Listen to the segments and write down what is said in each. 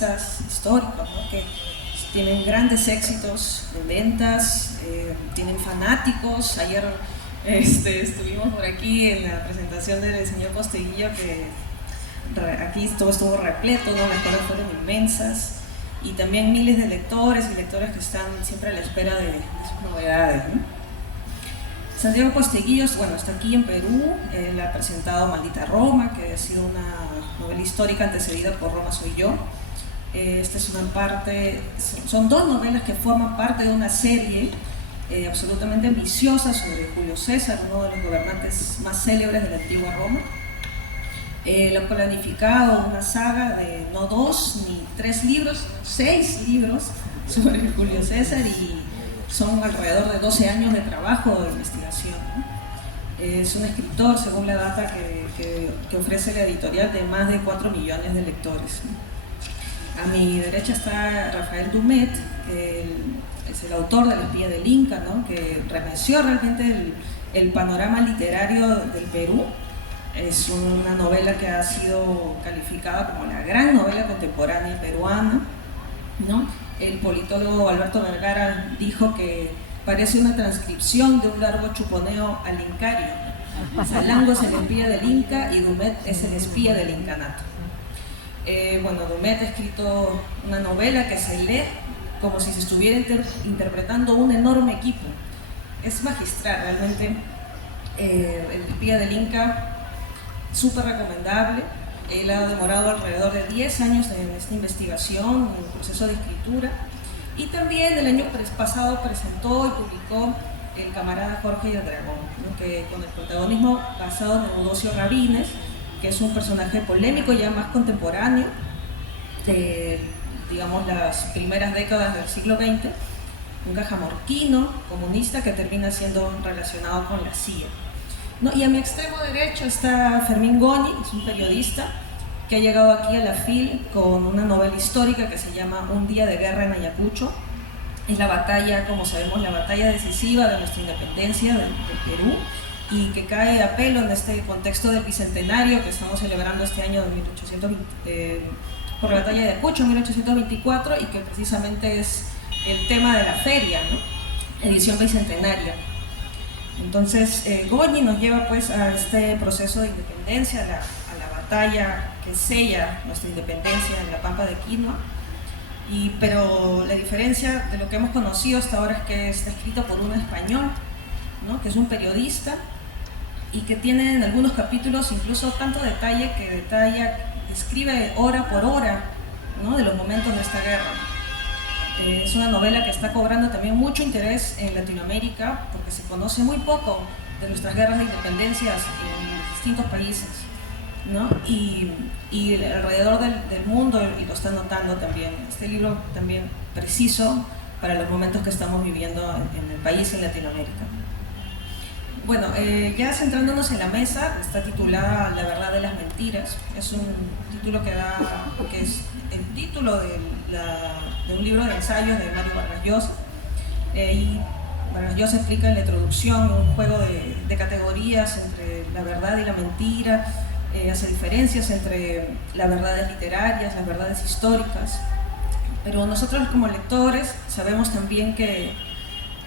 realistas, históricos, ¿no? Que tienen grandes éxitos en ventas, tienen fanáticos. Ayer estuvimos por aquí en la presentación del señor Posteguillo, que aquí todo estuvo repleto, ¿no? Las colas fueron inmensas, y también miles de lectores y lectoras que están siempre a la espera de sus novedades, ¿no? Santiago Posteguillos, bueno, está aquí en Perú. Él ha presentado Maldita Roma, que ha sido una novela histórica antecedida por Roma soy yo. Esta es una parte, son dos novelas que forman parte de una serie absolutamente ambiciosa sobre Julio César, uno de los gobernantes más célebres de la antigua Roma. Lo han planificado una saga de no 2 ni 3 libros, 6 libros sobre Julio César, y son alrededor de 12 años de trabajo de investigación, ¿no? Es un escritor, según la data que ofrece la editorial, de más de 4 millones de lectores, ¿no? A mi derecha está Rafael Dumet, es el autor de La espía del Inca, ¿no? Que remeció realmente el panorama literario del Perú. Es una novela que ha sido calificada como la gran novela contemporánea peruana, ¿no? El politólogo Alberto Vergara dijo que parece una transcripción de un largo chuponeo al incario. Salango es el espía del Inca y Dumet es el espía del incanato. Bueno, Dumet ha escrito una novela que se lee como si se estuviera interpretando un enorme equipo. Es magistral, realmente. El espía del Inca, súper recomendable. Él ha demorado alrededor de 10 años en esta investigación, en el proceso de escritura, y también el año pasado presentó y publicó El camarada Jorge y el dragón, ¿no? Que con el protagonismo basado en Eudocio Rabines, que es un personaje polémico ya más contemporáneo de, digamos, las primeras décadas del siglo XX, un cajamorquino comunista que termina siendo relacionado con la CIA, ¿no? Y a mi extremo derecho está Fermín Goñi, es un periodista que ha llegado aquí a la FIL con una novela histórica que se llama Un día de guerra en Ayacucho. Es la batalla, como sabemos, la batalla decisiva de nuestra independencia del Perú, y que cae a pelo en este contexto del bicentenario que estamos celebrando este año de 1820, por la batalla de Ayacucho en 1824, y que precisamente es el tema de la feria, ¿no? Edición bicentenaria. Entonces, Goñi nos lleva pues a este proceso de independencia, a la batalla que sella nuestra independencia en la Pampa de Quinoa, pero la diferencia de lo que hemos conocido hasta ahora es que está escrito por un español, ¿no? Que es un periodista, y que tiene en algunos capítulos incluso tanto detalle que describe hora por hora, ¿no? De los momentos de esta guerra. Es una novela que está cobrando también mucho interés en Latinoamérica, porque se conoce muy poco de nuestras guerras de independencias en distintos países, ¿no? Y alrededor del mundo, y lo están notando también. Este libro también preciso para los momentos que estamos viviendo en el país, en Latinoamérica. Bueno, ya centrándonos en la mesa, está titulada La verdad de las mentiras. Es un título que es el título de un libro de ensayos de Mario Vargas Llosa. Y Vargas Llosa explica en la introducción un juego de categorías entre la verdad y la mentira, hace diferencias entre las verdades literarias, las verdades históricas, pero nosotros como lectores sabemos también que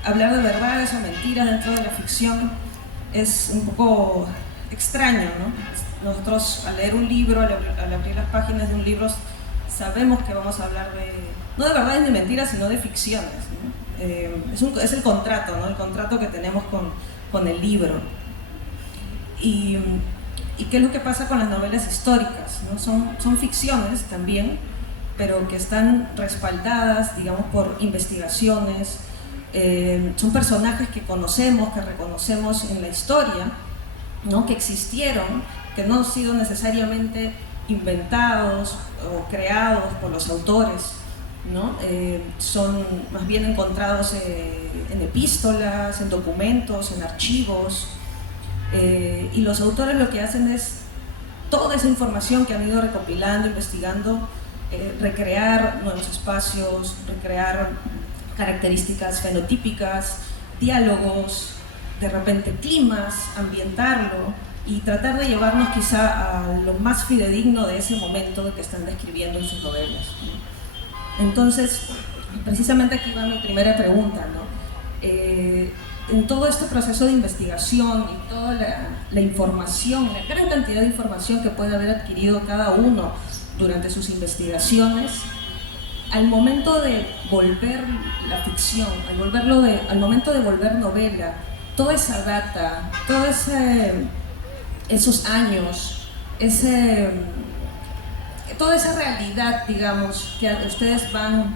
hablar de verdades o mentiras dentro de la ficción es un poco extraño, ¿no? Nosotros al leer un libro, al abrir las páginas de un libro, sabemos que vamos a hablar no de verdades ni mentiras, sino de ficciones, ¿no? Es el contrato, ¿no? El contrato que tenemos con el libro. ¿Y qué es lo que pasa con las novelas históricas, ¿no? Son ficciones también, pero que están respaldadas, digamos, por investigaciones. Son personajes que conocemos, que reconocemos en la historia, ¿no? Que existieron, que no han sido necesariamente inventados o creados por los autores, ¿no? Son más bien encontrados en epístolas, en documentos, en archivos, y los autores lo que hacen es toda esa información que han ido recopilando, investigando, recrear nuevos espacios, recrear características fenotípicas, diálogos, de repente climas, ambientarlo y tratar de llevarnos quizá a lo más fidedigno de ese momento que están describiendo en sus novelas, ¿no? Entonces, precisamente aquí va mi primera pregunta, ¿no? En todo este proceso de investigación y toda la información, la gran cantidad de información que puede haber adquirido cada uno durante sus investigaciones, al momento de volver la ficción, al momento de volver novela, toda esa data, todos esos años, toda esa realidad, digamos, que ustedes van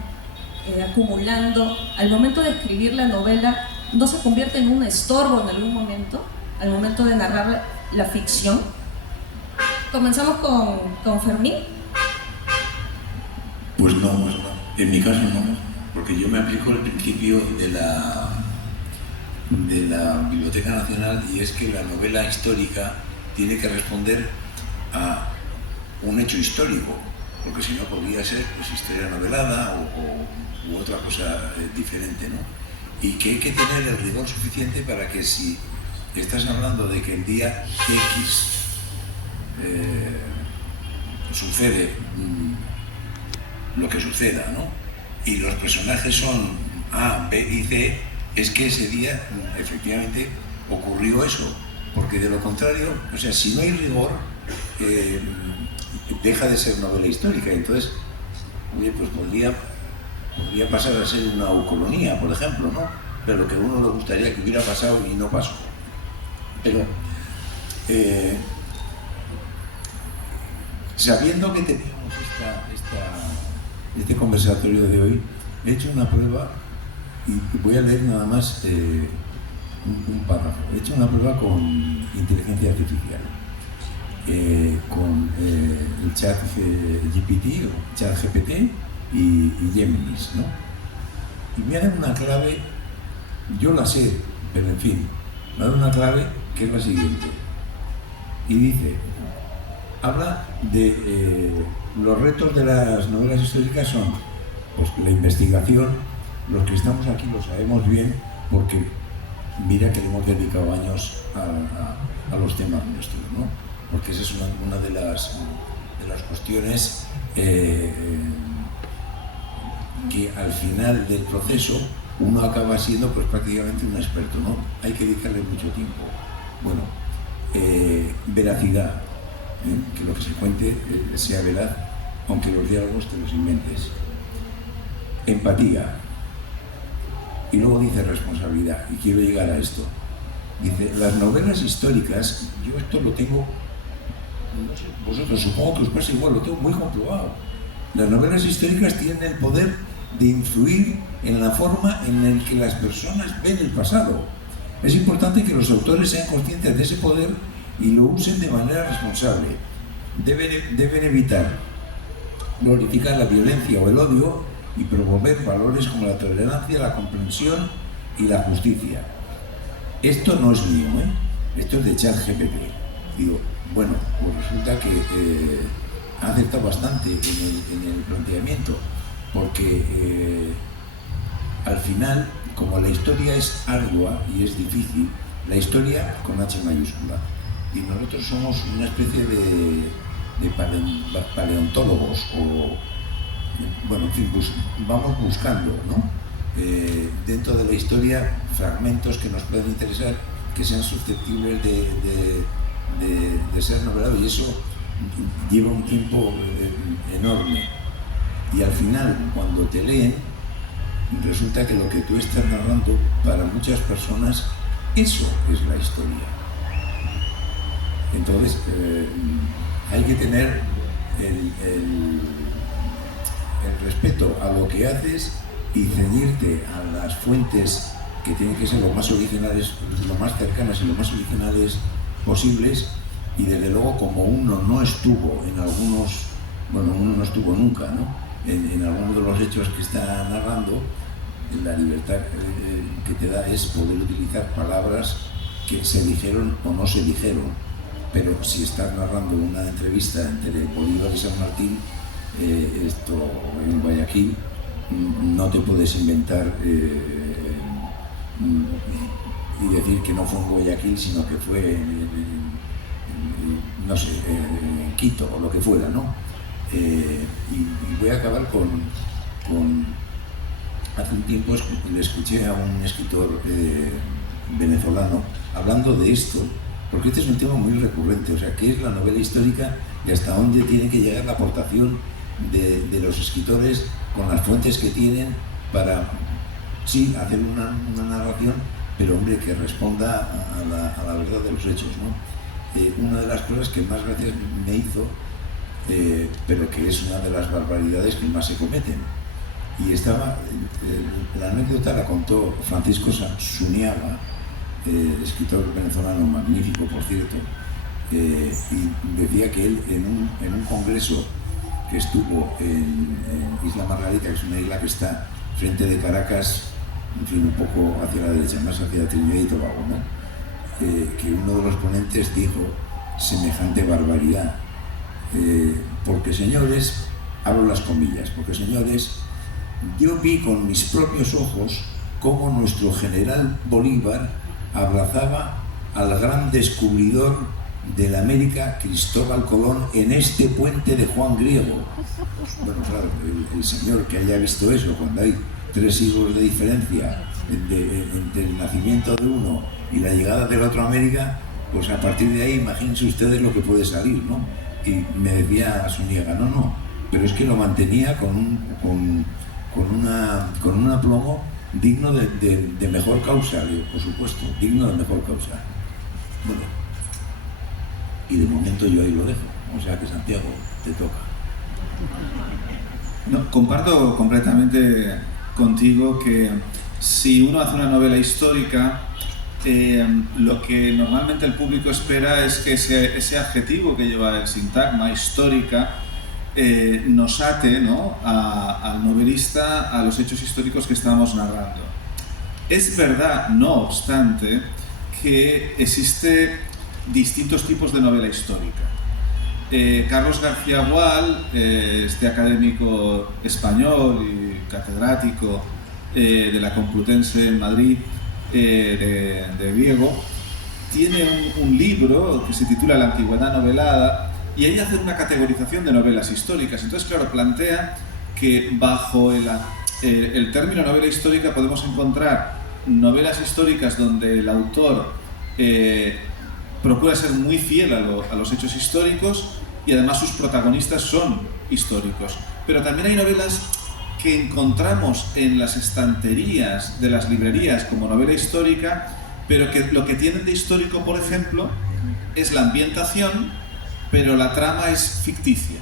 acumulando, al momento de escribir la novela, ¿no se convierte en un estorbo en algún momento, al momento de narrar la ficción? Comenzamos con Fermín. Pues no, en mi caso no, porque yo me aplico el principio de la Biblioteca Nacional, y es que la novela histórica tiene que responder a un hecho histórico, porque si no podría ser pues historia novelada u otra cosa diferente, ¿no? Y que hay que tener el rigor suficiente para que, si estás hablando de que el día X sucede lo que suceda, ¿no? Y los personajes son A, B y C, es que ese día efectivamente ocurrió eso, porque de lo contrario, o sea, si no hay rigor, deja de ser novela histórica. Entonces, oye, pues podría pasar a ser una ucronía, por ejemplo, ¿no? Pero lo que a uno le gustaría que hubiera pasado y no pasó. Pero sabiendo que teníamos este conversatorio de hoy, he hecho una prueba y voy a leer nada más un párrafo. He hecho una prueba con inteligencia artificial, con el chat GPT o chat GPT y Géminis, ¿no? Y me ha dado una clave, yo la sé, pero en fin, me ha dado una clave que es la siguiente. Y dice, habla de los retos de las novelas históricas son, pues, la investigación. Los que estamos aquí lo sabemos bien, porque mira que le hemos dedicado años a los temas nuestros, ¿no? Porque esa es una de las cuestiones que al final del proceso uno acaba siendo pues prácticamente un experto, ¿no? Hay que dedicarle mucho tiempo. Bueno, veracidad, que lo que se cuente sea veraz, aunque los diálogos te los inventes. Empatía. Y luego dice responsabilidad, y quiero llegar a esto. Dice, las novelas históricas, yo esto lo tengo, no sé, vosotros supongo que os pasa igual, lo tengo muy comprobado. Las novelas históricas tienen el poder de influir en la forma en la que las personas ven el pasado. Es importante que los autores sean conscientes de ese poder y lo usen de manera responsable. Deben evitar glorificar la violencia o el odio y promover valores como la tolerancia, la comprensión y la justicia. Esto no es mío, esto es de ChatGPT. Digo, bueno, pues resulta que ha acertado bastante en el planteamiento, porque al final, como la historia es ardua y es difícil, la historia con H mayúscula, y nosotros somos una especie de paleontólogos, o bueno, en fin, pues vamos buscando, ¿no? Dentro de la historia, fragmentos que nos puedan interesar, que sean susceptibles de ser novelados, y eso lleva un tiempo enorme. Y al final, cuando te leen, resulta que lo que tú estás narrando, para muchas personas, eso es la historia. Entonces, hay que tener el respeto a lo que haces y ceñirte a las fuentes que tienen que ser lo más originales, lo más cercanas y lo más originales posibles. Y desde luego, como uno no estuvo en algunos, bueno, uno no estuvo nunca, ¿no?, en algunos de los hechos que está narrando, la libertad que te da es poder utilizar palabras que se dijeron o no se dijeron. Pero si estás narrando una entrevista entre Bolívar y San Martín, esto en Guayaquil, no te puedes inventar y decir que no fue en Guayaquil, sino que fue no sé, en Quito o lo que fuera, ¿no? Y voy a acabar con hace un tiempo le escuché a un escritor venezolano hablando de esto, porque este es un tema muy recurrente, o sea, ¿qué es la novela histórica y hasta dónde tiene que llegar la aportación de los escritores con las fuentes que tienen para, sí, hacer una narración, pero hombre, que responda a la verdad de los hechos, ¿no? Una de las cosas que más gracias me hizo, pero que es una de las barbaridades que más se cometen, y estaba, la anécdota la contó Francisco Suniaga, escritor venezolano magnífico, por cierto, y decía que él en un congreso que estuvo en Isla Margarita, que es una isla que está frente de Caracas, en fin, un poco hacia la derecha, más hacia Trinidad y Tobago, ¿no? Que uno de los ponentes dijo semejante barbaridad, porque señores, abro las comillas, porque señores, yo vi con mis propios ojos cómo nuestro general Bolívar abrazaba al gran descubridor de la América, Cristóbal Colón, en este puente de Juan Griego. Bueno, claro, el señor que haya visto eso, cuando hay 3 siglos de diferencia entre el nacimiento de uno y la llegada del otro a América, pues a partir de ahí imagínense ustedes lo que puede salir, ¿no? Y me decía Suniaga, no, pero es que lo mantenía con un aplomo digno de mejor causa, digo, por supuesto, digno de mejor causa. Bueno, y de momento yo ahí lo dejo, o sea que Santiago, te toca. No, comparto completamente contigo que si uno hace una novela histórica, lo que normalmente el público espera es que ese adjetivo que lleva el sintagma, histórica, nos ate, ¿no?, al novelista a los hechos históricos que estamos narrando. Es verdad, no obstante, que existen distintos tipos de novela histórica. Carlos García Gual, este académico español y catedrático de la Complutense en Madrid, de griego, tiene un libro que se titula La antigüedad novelada, y ahí hace una categorización de novelas históricas. Entonces, claro, plantea que bajo el término novela histórica podemos encontrar novelas históricas donde el autor procura ser muy fiel a los hechos históricos y además sus protagonistas son históricos. Pero también hay novelas que encontramos en las estanterías de las librerías como novela histórica, pero que lo que tienen de histórico, por ejemplo, es la ambientación, pero la trama es ficticia.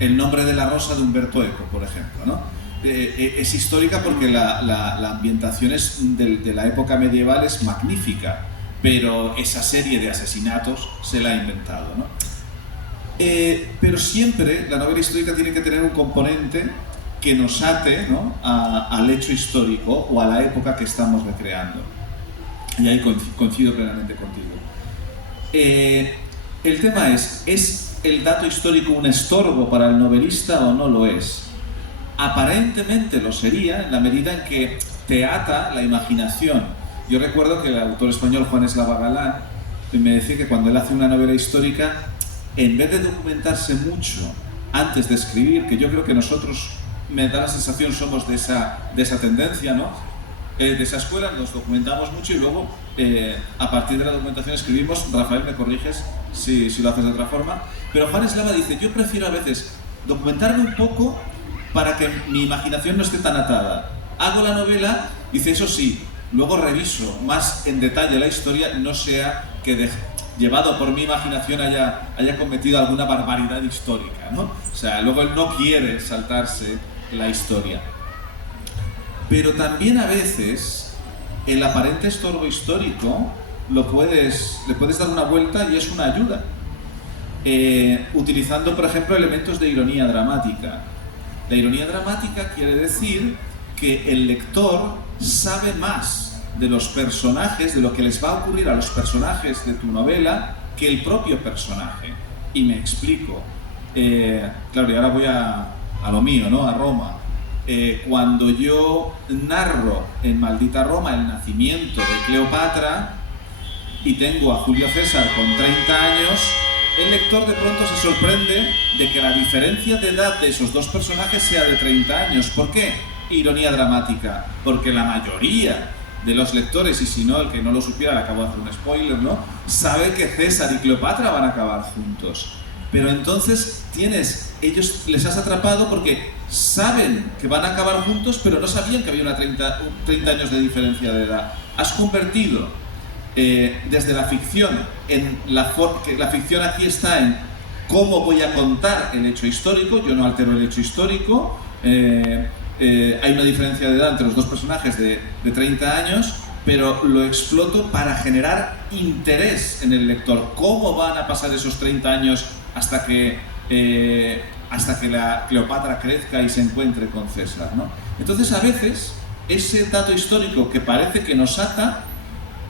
El nombre de la rosa de Humberto Eco, por ejemplo, ¿no? Es histórica porque la ambientación de la época medieval es magnífica, pero esa serie de asesinatos se la ha inventado, ¿no? Pero siempre la novela histórica tiene que tener un componente que nos ate, ¿no?, al hecho histórico o a la época que estamos recreando. Y ahí coincido plenamente contigo. El tema ¿es el dato histórico un estorbo para el novelista o no lo es? Aparentemente lo sería, en la medida en que te ata la imaginación. Yo recuerdo que el autor español Juan Eslava Galán me decía que cuando él hace una novela histórica, en vez de documentarse mucho antes de escribir, que yo creo que nosotros, me da la sensación, somos de esa tendencia, ¿no?, de esa escuela, nos documentamos mucho y luego a partir de la documentación escribimos. Rafael, me corriges si lo haces de otra forma, pero Juan Eslava dice, yo prefiero a veces documentarme un poco para que mi imaginación no esté tan atada. Hago la novela, dice, eso sí, luego reviso más en detalle la historia, no sea que llevado por mi imaginación haya cometido alguna barbaridad histórica, ¿no? O sea, luego él no quiere saltarse la historia. Pero también a veces el aparente estorbo histórico le puedes dar una vuelta y es una ayuda, utilizando, por ejemplo, elementos de ironía dramática. La ironía dramática quiere decir que el lector sabe más de los personajes, de lo que les va a ocurrir a los personajes de tu novela, que el propio personaje. Y me explico. Claro, y ahora voy a lo mío, ¿no?, a Roma. Cuando yo narro en Maldita Roma el nacimiento de Cleopatra y tengo a Julio César con 30 años, el lector de pronto se sorprende de que la diferencia de edad de esos dos personajes sea de 30 años. ¿Por qué? Ironía dramática. Porque la mayoría de los lectores, y si no, el que no lo supiera, le acabo de hacer un spoiler, ¿no?, sabe que César y Cleopatra van a acabar juntos. Pero entonces ellos les has atrapado porque saben que van a acabar juntos, pero no sabían que había 30 años de diferencia de edad. Has convertido desde la ficción, que la ficción aquí está en cómo voy a contar el hecho histórico, yo no altero el hecho histórico, hay una diferencia de edad entre los dos personajes de 30 años, pero lo exploto para generar interés en el lector. ¿Cómo van a pasar esos 30 años hasta que la Cleopatra crezca y se encuentre con César, ¿no? Entonces, a veces, ese dato histórico que parece que nos ata,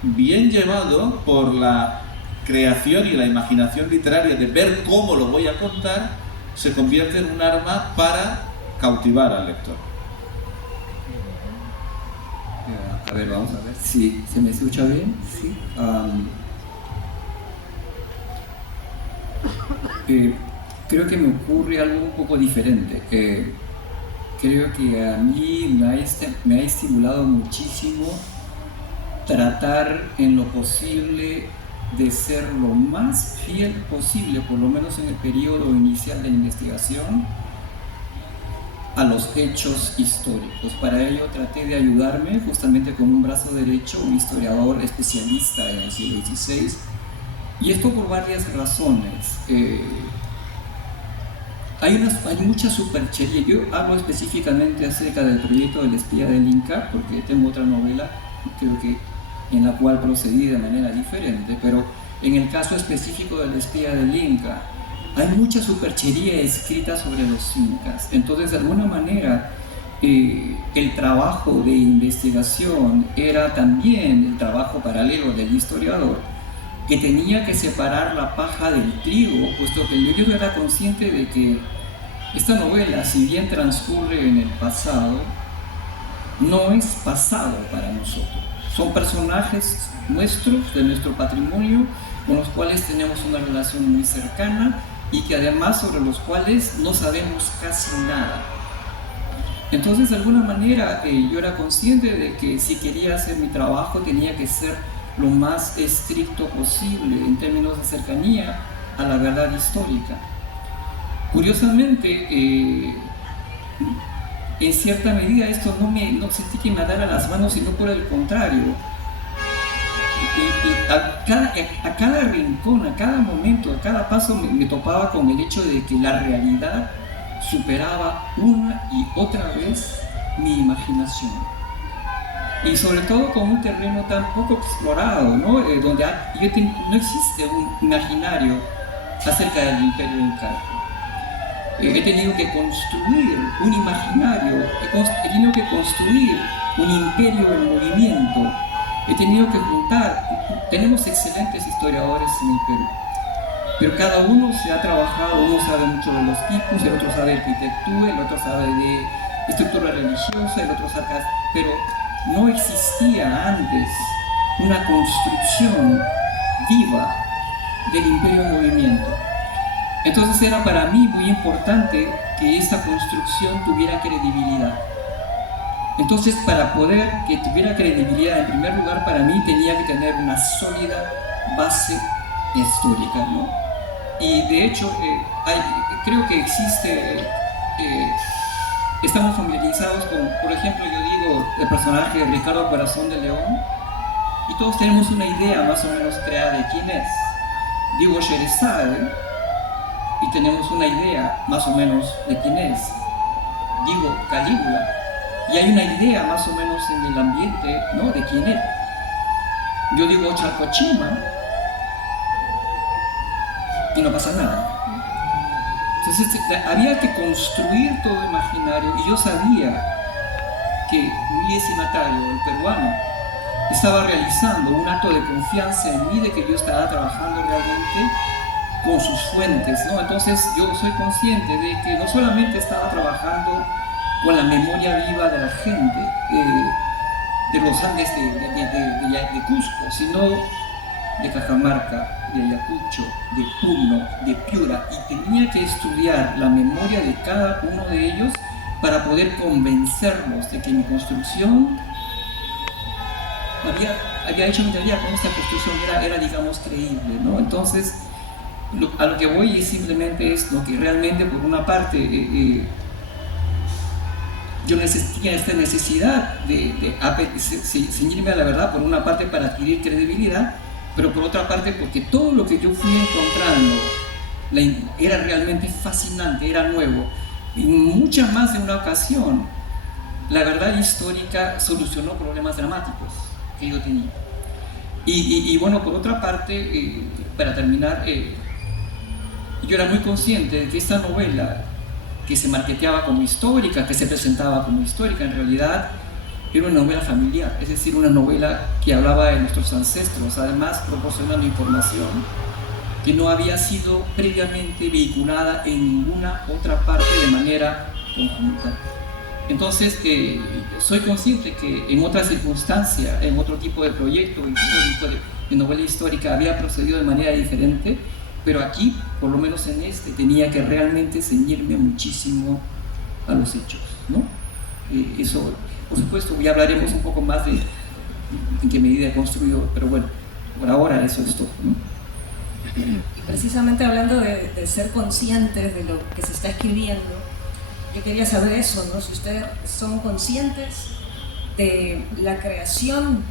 bien llevado por la creación y la imaginación literaria de ver cómo lo voy a contar, se convierte en un arma para cautivar al lector. A ver, vamos a ver si se me escucha bien. Sí. Creo que me ocurre algo un poco diferente. Creo que a mí me ha estimulado muchísimo tratar en lo posible de ser lo más fiel posible, por lo menos en el periodo inicial de investigación, a los hechos históricos. Para ello traté de ayudarme justamente con un brazo derecho, un historiador especialista en el siglo XVI, y esto por varias razones. Hay mucha superchería. Yo hablo específicamente acerca del proyecto del espía del Inca, porque tengo otra novela, creo que en la cual procedí de manera diferente, pero en el caso específico del espía del Inca, hay mucha superchería escrita sobre los incas. Entonces, de alguna manera, el trabajo de investigación era también el trabajo paralelo del historiador, que tenía que separar la paja del trigo, puesto que yo era consciente de que esta novela, si bien transcurre en el pasado, no es pasado para nosotros. Son personajes nuestros, de nuestro patrimonio, con los cuales tenemos una relación muy cercana y que además sobre los cuales no sabemos casi nada. Entonces, de alguna manera, yo era consciente de que si quería hacer mi trabajo tenía que ser lo más estricto posible en términos de cercanía a la verdad histórica. Curiosamente, en cierta medida esto no sentí que me dara las manos, sino por el contrario. A cada rincón, a cada momento, a cada paso me topaba con el hecho de que la realidad superaba una y otra vez mi imaginación. Y sobre todo con un terreno tan poco explorado, ¿no? Donde no existe un imaginario acerca del Imperio Inca. He tenido que construir un imaginario, he tenido que construir un imperio en movimiento, he tenido que juntar. Tenemos excelentes historiadores en el Perú, pero cada uno se ha trabajado, uno sabe mucho de los ticos, el otro sabe de arquitectura, el otro sabe de estructura religiosa, el otro sabe, pero no existía antes una construcción viva del imperio en movimiento. Entonces era para mí muy importante que esta construcción tuviera credibilidad. Entonces, para poder que tuviera credibilidad, en primer lugar, para mí tenía que tener una sólida base histórica, ¿no? Y de hecho, creo que existe, estamos familiarizados con, por ejemplo, yo digo, el personaje de Ricardo Corazón de León, y todos tenemos una idea más o menos creada de quién es. Digo Sherezade, y tenemos una idea más o menos de quién es. Digo Calígula, y hay una idea más o menos en el ambiente, ¿no?, de quién era. Yo digo Chalcochima y no pasa nada. Entonces había que construir todo imaginario, y yo sabía que Luis Natario, el peruano, estaba realizando un acto de confianza en mí, de que yo estaba trabajando realmente con sus fuentes, ¿no? Entonces yo soy consciente de que no solamente estaba trabajando con la memoria viva de la gente de los Andes de Cusco, sino de Cajamarca, de Ayacucho, de Puno, de Piura, y tenía que estudiar la memoria de cada uno de ellos para poder convencerlos de que mi construcción había hecho mi teoría con esta construcción, era digamos, creíble, ¿no? Entonces, a lo que voy es simplemente esto, que realmente por una parte yo tenía esta necesidad de ceñirme a la verdad, por una parte para adquirir credibilidad, pero por otra parte porque todo lo que yo fui encontrando era realmente fascinante, era nuevo. En mucha más de una ocasión, la verdad histórica solucionó problemas dramáticos que yo tenía. Y bueno, por otra parte, para terminar, yo era muy consciente de que esta novela, que se marketeaba como histórica, que se presentaba como histórica, en realidad era una novela familiar, es decir, una novela que hablaba de nuestros ancestros, además proporcionando información que no había sido previamente vehiculada en ninguna otra parte de manera conjunta. Entonces, soy consciente que en otra circunstancia, en otro tipo de proyecto, en otro tipo de novela histórica, había procedido de manera diferente, pero aquí, por lo menos en tenía que realmente ceñirme muchísimo a los hechos, ¿no? Eso, por supuesto, ya hablaremos un poco más de en qué medida he construido, pero bueno, por ahora eso es todo, ¿no? Precisamente hablando de ser conscientes de lo que se está escribiendo, yo quería saber eso, ¿no? Si ustedes son conscientes de la creación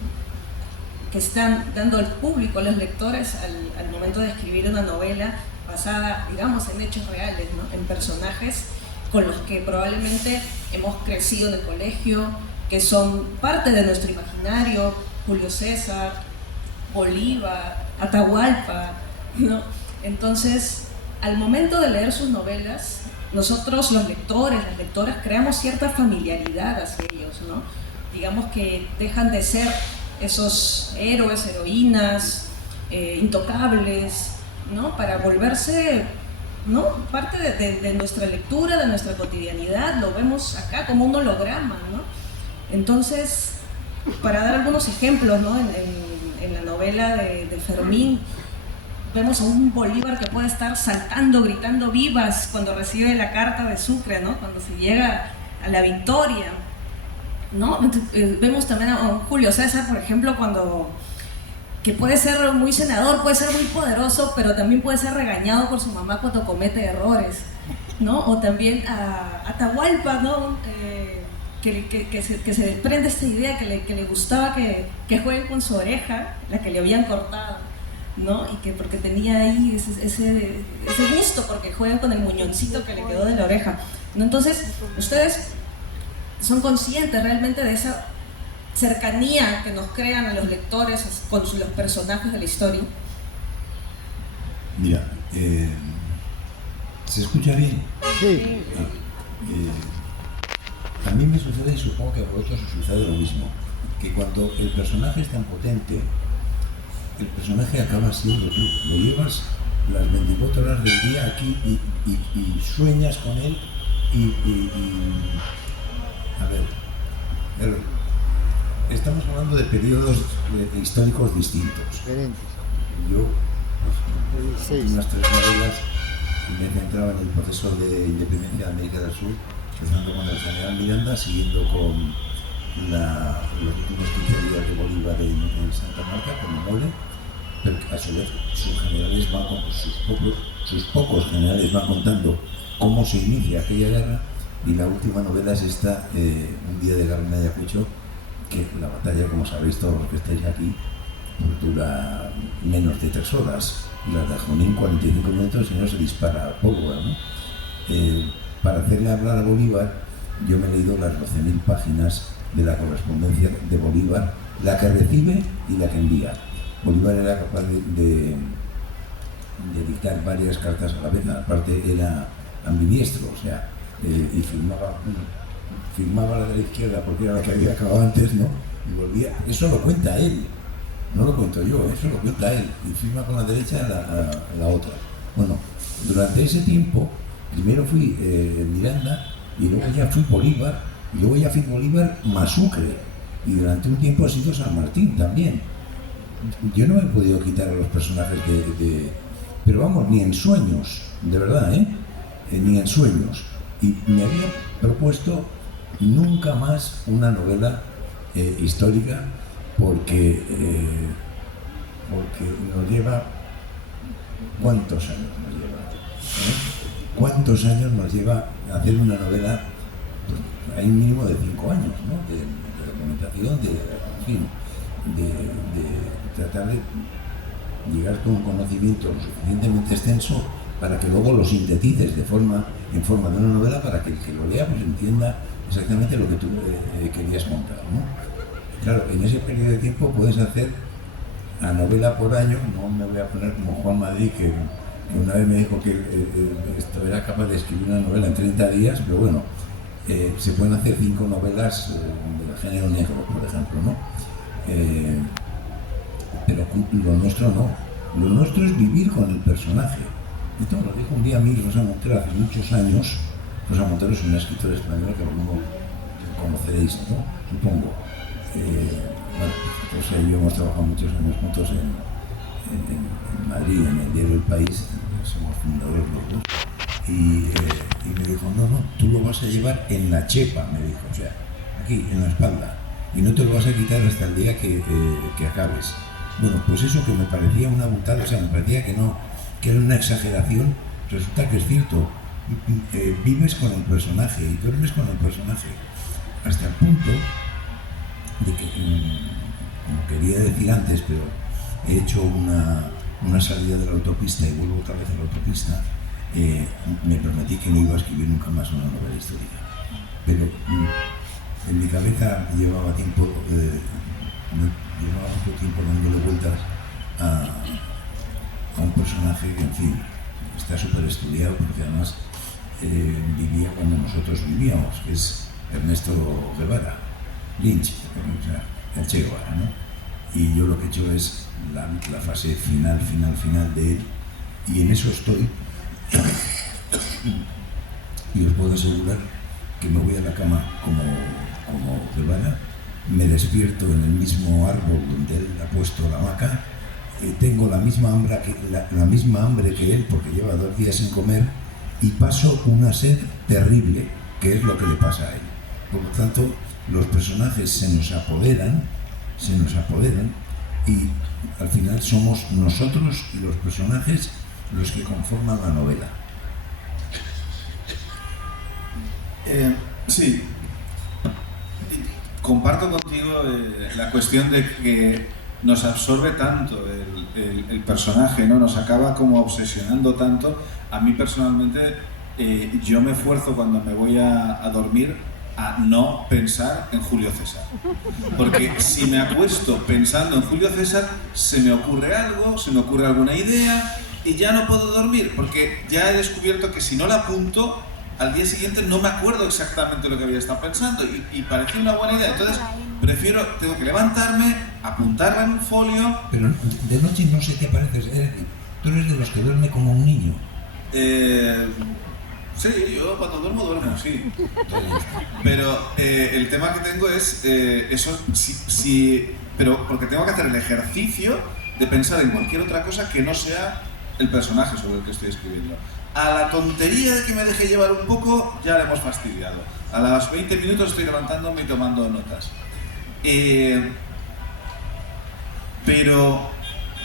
que están dando al público, a los lectores, al momento de escribir una novela basada, digamos, en hechos reales, ¿no? En personajes con los que probablemente hemos crecido en el colegio, que son parte de nuestro imaginario: Julio César, Bolívar, Atahualpa, ¿no? Entonces, al momento de leer sus novelas, nosotros, los lectores, las lectoras, creamos cierta familiaridad hacia ellos, ¿no? Digamos que dejan de ser esos héroes, heroínas, intocables, ¿no? Para volverse, ¿no? Parte de nuestra lectura, de nuestra cotidianidad. Lo vemos acá como un holograma, ¿no? Entonces, para dar algunos ejemplos, ¿no? En la novela de Fermín, vemos a un Bolívar que puede estar saltando, gritando vivas cuando recibe la carta de Sucre, ¿no? Cuando se llega a la victoria, ¿no? Vemos también a un Julio César, por ejemplo, que puede ser muy senador, puede ser muy poderoso, pero también puede ser regañado por su mamá cuando comete errores, ¿no? O también a Atahualpa, ¿no? Que se desprende esta idea que le gustaba que jueguen con su oreja, la que le habían cortado, ¿no? Y que porque tenía ahí ese gusto, porque juegan con el muñoncito que le quedó de la oreja, ¿no? Entonces, ustedes son conscientes realmente de esa cercanía que nos crean a los lectores con los personajes de la historia. Mira, ¿se escucha bien? Sí. A mí me sucede, y supongo que a vosotros os sucede lo mismo, que cuando el personaje es tan potente, el personaje acaba siendo tú. Lo llevas las 24 horas del día aquí y sueñas con él a ver, estamos hablando de periodos históricos distintos. Diferentes. Yo, pues, en las últimas 3 novelas me he centrado en el proceso de independencia de América del Sur, empezando con el general Miranda, siguiendo con los últimos 15 días de Bolívar en Santa Marta, con Mole, pero a su vez sus pocos generales van contando cómo se inicia aquella guerra. Y la última novela es esta, Un día de guerra en Ayacucho, que la batalla, como sabéis todos los que estáis aquí, pues dura menos de 3 horas. La de Junín, 45 minutos, y no se dispara poco, ¿no? Para hacerle hablar a Bolívar, yo me he leído las 12.000 páginas de la correspondencia de Bolívar, la que recibe y la que envía. Bolívar era capaz de dictar varias cartas a la vez, aparte era ambidiestro, o sea, y firmaba la de la izquierda porque era la que había acabado antes, ¿no? Y volvía. Eso lo cuenta él, no lo cuento yo, eso lo cuenta él, y firma con la derecha a la otra. Bueno, durante ese tiempo, primero fui Miranda, y luego ya fui Bolívar, y luego ya fui Bolívar más Sucre, y durante un tiempo ha sido San Martín también. yo no me he podido quitar a los personajes pero vamos, ni en sueños, de verdad, ni en sueños. Y me había propuesto nunca más una novela histórica porque nos lleva... ¿Cuántos años nos lleva? ¿Cuántos años nos lleva hacer una novela? Pues, hay un mínimo de 5 años, ¿no? De documentación, en fin, de tratar de llegar con un conocimiento lo suficientemente extenso para que luego lo sintetices en forma de una novela para que el que lo lea pues entienda exactamente lo que tú querías contar, ¿no? Claro, en ese periodo de tiempo puedes hacer a novela por año. No me voy a poner como Juan Madrid, que una vez me dijo que esto era capaz de escribir una novela en 30 días, pero bueno, se pueden hacer 5 novelas del género negro, por ejemplo, ¿no? Pero lo nuestro no. Lo nuestro es vivir con el personaje. Esto me lo dijo un día a mí Rosa Montero hace muchos años. Rosa Montero es una escritora española que alguno conoceréis, ¿no? Supongo. Bueno, Rosa y yo hemos trabajado muchos años juntos en Madrid, en el diario El País, somos fundadores los dos. Y me dijo, no, tú lo vas a llevar en la chepa, me dijo, o sea, aquí, en la espalda. Y no te lo vas a quitar hasta el día que acabes. Bueno, pues eso que me parecía una butada, o sea, me parecía que era una exageración, resulta que es cierto. Vives con el personaje y duermes con el personaje, hasta el punto de que, como quería decir antes, pero he hecho una salida de la autopista y vuelvo otra vez a la autopista, me prometí que no iba a escribir nunca más una novela histórica. Pero en mi cabeza llevaba mucho tiempo dándole vueltas a un personaje que, en fin, está súper estudiado, porque además vivía cuando nosotros vivíamos, que es Ernesto Guevara, Lynch, o sea, el Che Guevara, ¿no? Y yo lo que he hecho es la fase final de él, y en eso estoy. Y os puedo asegurar que me voy a la cama como Guevara, me despierto en el mismo árbol donde él ha puesto la hamaca, tengo la misma hambre que él, porque lleva 2 días sin comer, y paso una sed terrible, que es lo que le pasa a él. Por lo tanto, los personajes se nos apoderan, y al final somos nosotros y los personajes los que conforman la novela. Sí, comparto contigo la cuestión de que nos absorbe tanto el personaje, ¿no? Nos acaba como obsesionando tanto. A mí personalmente, yo me esfuerzo cuando me voy a dormir a no pensar en Julio César, porque si me acuesto pensando en Julio César, se me ocurre algo, se me ocurre alguna idea y ya no puedo dormir, porque ya he descubierto que si no la apunto, al día siguiente no me acuerdo exactamente lo que había estado pensando y parecía una buena idea. Entonces tengo que levantarme, apuntarla en un folio. Pero de noche no sé qué pareces, tú eres de los que duerme como un niño. Sí, yo cuando duermo, sí. Pero el tema que tengo es eso, pero porque tengo que hacer el ejercicio de pensar en cualquier otra cosa que no sea el personaje sobre el que estoy escribiendo. A la tontería de que me deje llevar un poco, ya le hemos fastidiado. A los 20 minutos estoy levantándome y tomando notas. Pero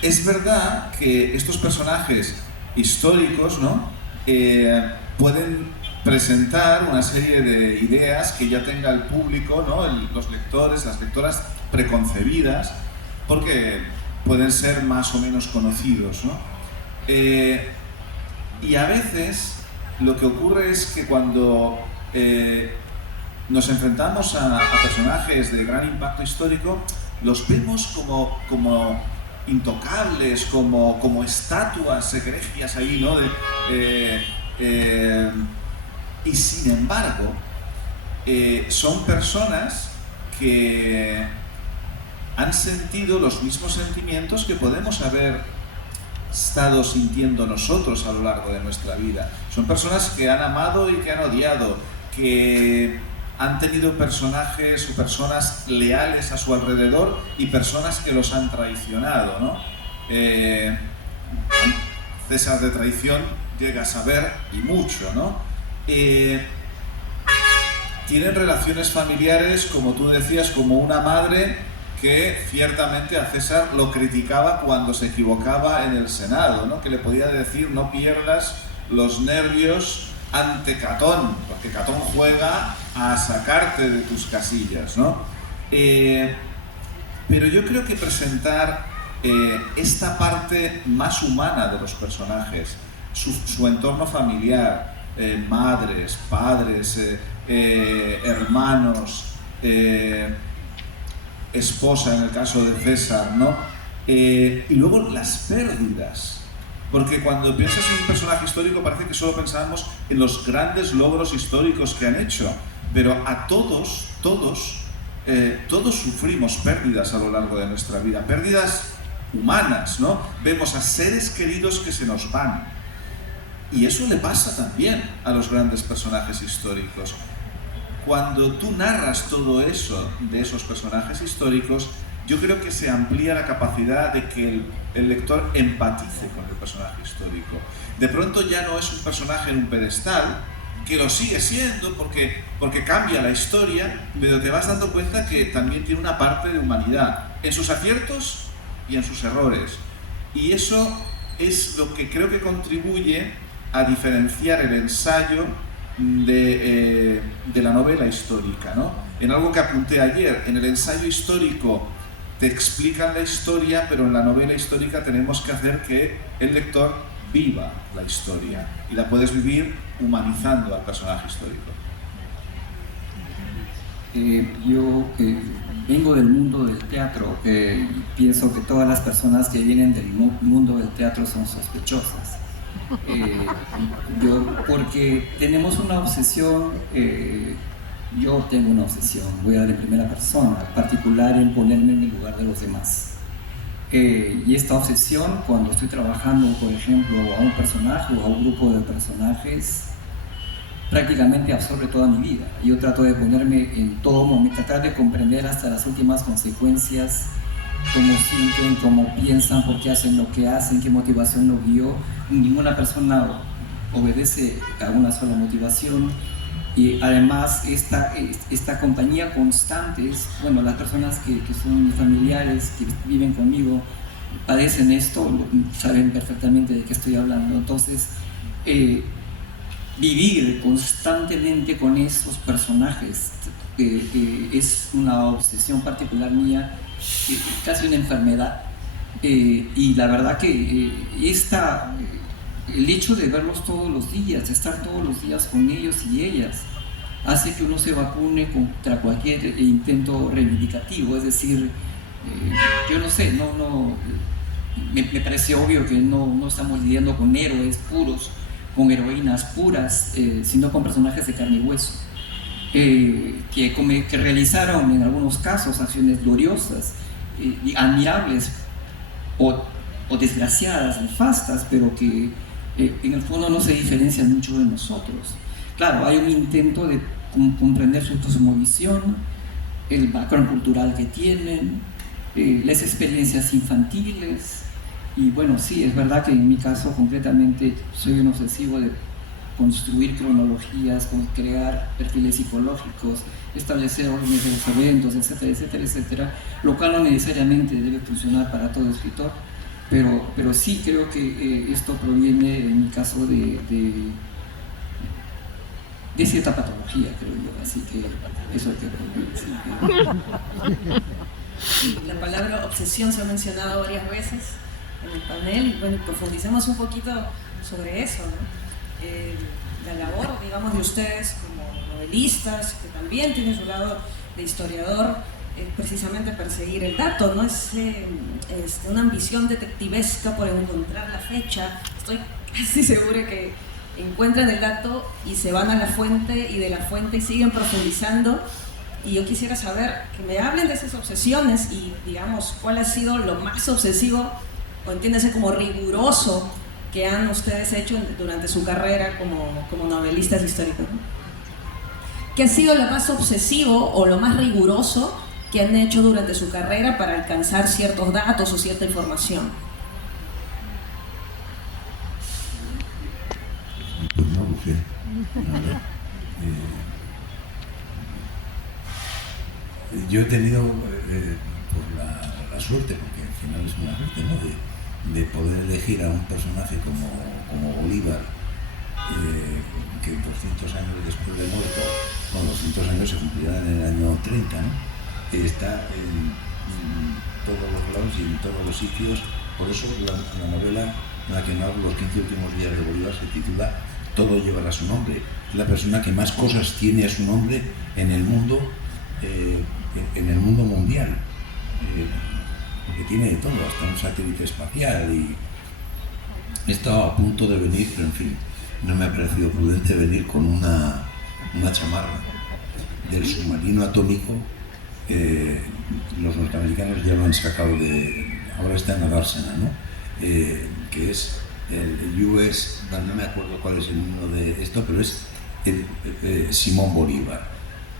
es verdad que estos personajes históricos, ¿no? Pueden presentar una serie de ideas que ya tenga el público, ¿no? Los lectores, las lectoras preconcebidas, porque pueden ser más o menos conocidos, ¿no? Y a veces lo que ocurre es que cuando nos enfrentamos a personajes de gran impacto histórico, los vemos como intocables, como estatuas egregias ahí, ¿no? Y sin embargo, son personas que han sentido los mismos sentimientos que podemos haber estado sintiendo nosotros a lo largo de nuestra vida. Son personas que han amado y que han odiado, que han tenido personajes o personas leales a su alrededor y personas que los han traicionado, ¿no? César de traición llega a saber y mucho, ¿no? Tienen relaciones familiares, como tú decías, como una madre que ciertamente a César lo criticaba cuando se equivocaba en el Senado, ¿no? Que le podía decir: no pierdas los nervios ante Catón, porque Catón juega a sacarte de tus casillas, ¿no? Pero yo creo que presentar esta parte más humana de los personajes, su entorno familiar, madres, padres, hermanos, esposa en el caso de César, ¿no? Y luego las pérdidas, porque cuando piensas en un personaje histórico parece que solo pensamos en los grandes logros históricos que han hecho, pero a todos sufrimos pérdidas a lo largo de nuestra vida, pérdidas humanas, ¿no? Vemos a seres queridos que se nos van, y eso le pasa también a los grandes personajes históricos. Cuando tú narras todo eso de esos personajes históricos, yo creo que se amplía la capacidad de que el lector empatice con el personaje histórico. De pronto ya no es un personaje en un pedestal, que lo sigue siendo porque cambia la historia, pero te vas dando cuenta que también tiene una parte de humanidad, en sus aciertos y en sus errores. Y eso es lo que creo que contribuye a diferenciar el ensayo de la novela histórica, ¿no? En algo que apunté ayer, en el ensayo histórico te explican la historia, pero en la novela histórica tenemos que hacer que el lector viva la historia, y la puedes vivir humanizando al personaje histórico. Yo vengo del mundo del teatro, pienso que todas las personas que vienen del mundo del teatro son sospechosas. Porque tenemos una obsesión, yo tengo una obsesión, voy a dar en primera persona, particular en ponerme en el lugar de los demás. Y esta obsesión, cuando estoy trabajando, por ejemplo, a un personaje o a un grupo de personajes, prácticamente absorbe toda mi vida. Yo trato de ponerme en todo momento, tratar de comprender hasta las últimas consecuencias, cómo sienten, cómo piensan, por qué hacen lo que hacen, qué motivación los guió. Ninguna persona obedece a una sola motivación, y además esta compañía constante es, bueno, las personas que son mis familiares, que viven conmigo, padecen esto, saben perfectamente de qué estoy hablando. Entonces, vivir constantemente con esos personajes es una obsesión particular mía, casi una enfermedad, y la verdad que el hecho de verlos todos los días, de estar todos los días con ellos y ellas, hace que uno se vacune contra cualquier intento reivindicativo. Es decir, yo no sé, me parece obvio que no estamos lidiando con héroes puros, con heroínas puras, sino con personajes de carne y hueso, que realizaron en algunos casos acciones gloriosas, admirables o desgraciadas, nefastas, pero que en el fondo no se diferencian mucho de nosotros. Claro, hay un intento de comprender su cosmovisión, el background cultural que tienen, las experiencias infantiles, y bueno, sí, es verdad que en mi caso concretamente soy un obsesivo de construir cronologías, crear perfiles psicológicos, establecer órdenes de los eventos, etcétera, etcétera, etcétera, lo cual no necesariamente debe funcionar para todo escritor, pero sí creo que esto proviene, en mi caso, de cierta patología, creo yo, así que eso hay que decir. La palabra obsesión se ha mencionado varias veces en el panel, y bueno, profundicemos un poquito sobre eso, ¿no? La labor, digamos, de ustedes como novelistas, que también tienen su lado de historiador, precisamente perseguir el dato, ¿no? Es una ambición detectivesca por encontrar la fecha. Estoy casi segura que encuentran el dato y se van a la fuente, y de la fuente siguen profundizando. Y yo quisiera saber, que me hablen de esas obsesiones y, digamos, cuál ha sido lo más obsesivo, o entiéndase como riguroso, que han ustedes hecho durante su carrera como novelistas históricos. ¿Qué ha sido lo más obsesivo o lo más riguroso que han hecho durante su carrera para alcanzar ciertos datos o cierta información? Pues no lo sé. Yo he tenido pues la suerte, porque al final es una suerte, ¿no? de poder elegir a un personaje como Bolívar, que 200 años después de muerto, bueno, 200 años se cumplirán en el año 30, ¿no? Está en todos los lados y en todos los sitios. Por eso la novela en la que narro los 15 últimos días de Bolívar se titula Todo llevará su nombre. Es la persona que más cosas tiene a su nombre en el mundo mundial, porque tiene de todo, hasta un satélite espacial. Y he estado a punto de venir, pero en fin, no me ha parecido prudente venir con una chamarra del submarino atómico. Los norteamericanos ya lo han sacado ahora está en la dársena, ¿no? Que es el US, no me acuerdo cuál es el número de esto, pero es el Simón Bolívar,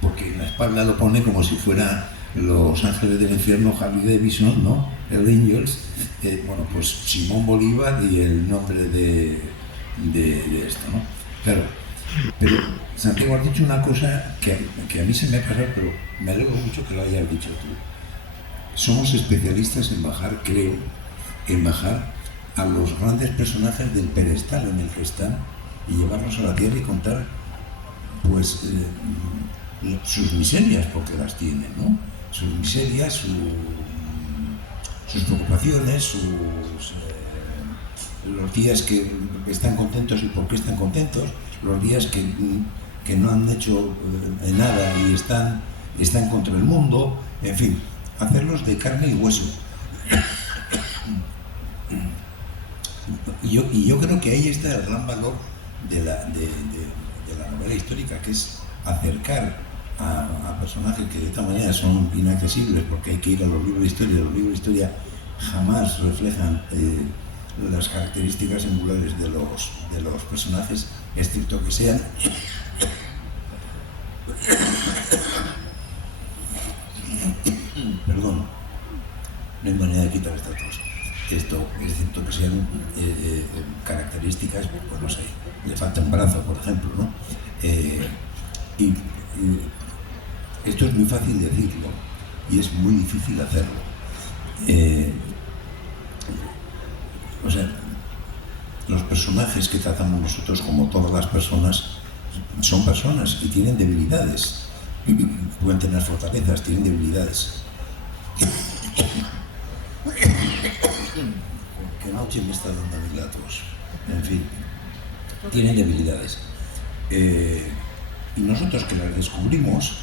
porque en la espalda lo pone como si fuera Los Ángeles del Infierno, Harley Davidson, ¿no? El Angels, bueno, pues Simón Bolívar y el nombre de esto, ¿no? Claro, pero Santiago, has dicho una cosa que a mí se me ha pasado, pero me alegro mucho que lo hayas dicho tú. Somos especialistas en bajar, creo, en bajar a los grandes personajes del pedestal en el que están y llevarlos a la tierra y contar, pues, sus miserias, porque las tienen, ¿no? Sus miserias, sus preocupaciones, los días que están contentos y por qué están contentos, los días que no han hecho nada y están contra el mundo, en fin, hacerlos de carne y hueso. Y yo creo que ahí está el gran valor de la novela histórica, que es acercar a personajes que de esta manera son inaccesibles, porque hay que ir a los libros de historia. Los libros de historia jamás reflejan las características singulares de los personajes, excepto que sean perdón, no hay manera de quitar esta tos. Esto, excepto que sean características, pues no sé, le falta un brazo, por ejemplo, ¿no? Y esto es muy fácil decirlo y es muy difícil hacerlo. O sea, los personajes que tratamos nosotros, como todas las personas, son personas y tienen debilidades. Pueden tener fortalezas, tienen debilidades. Que noche me está dando mis datos. En fin, tienen debilidades. Y nosotros que las descubrimos,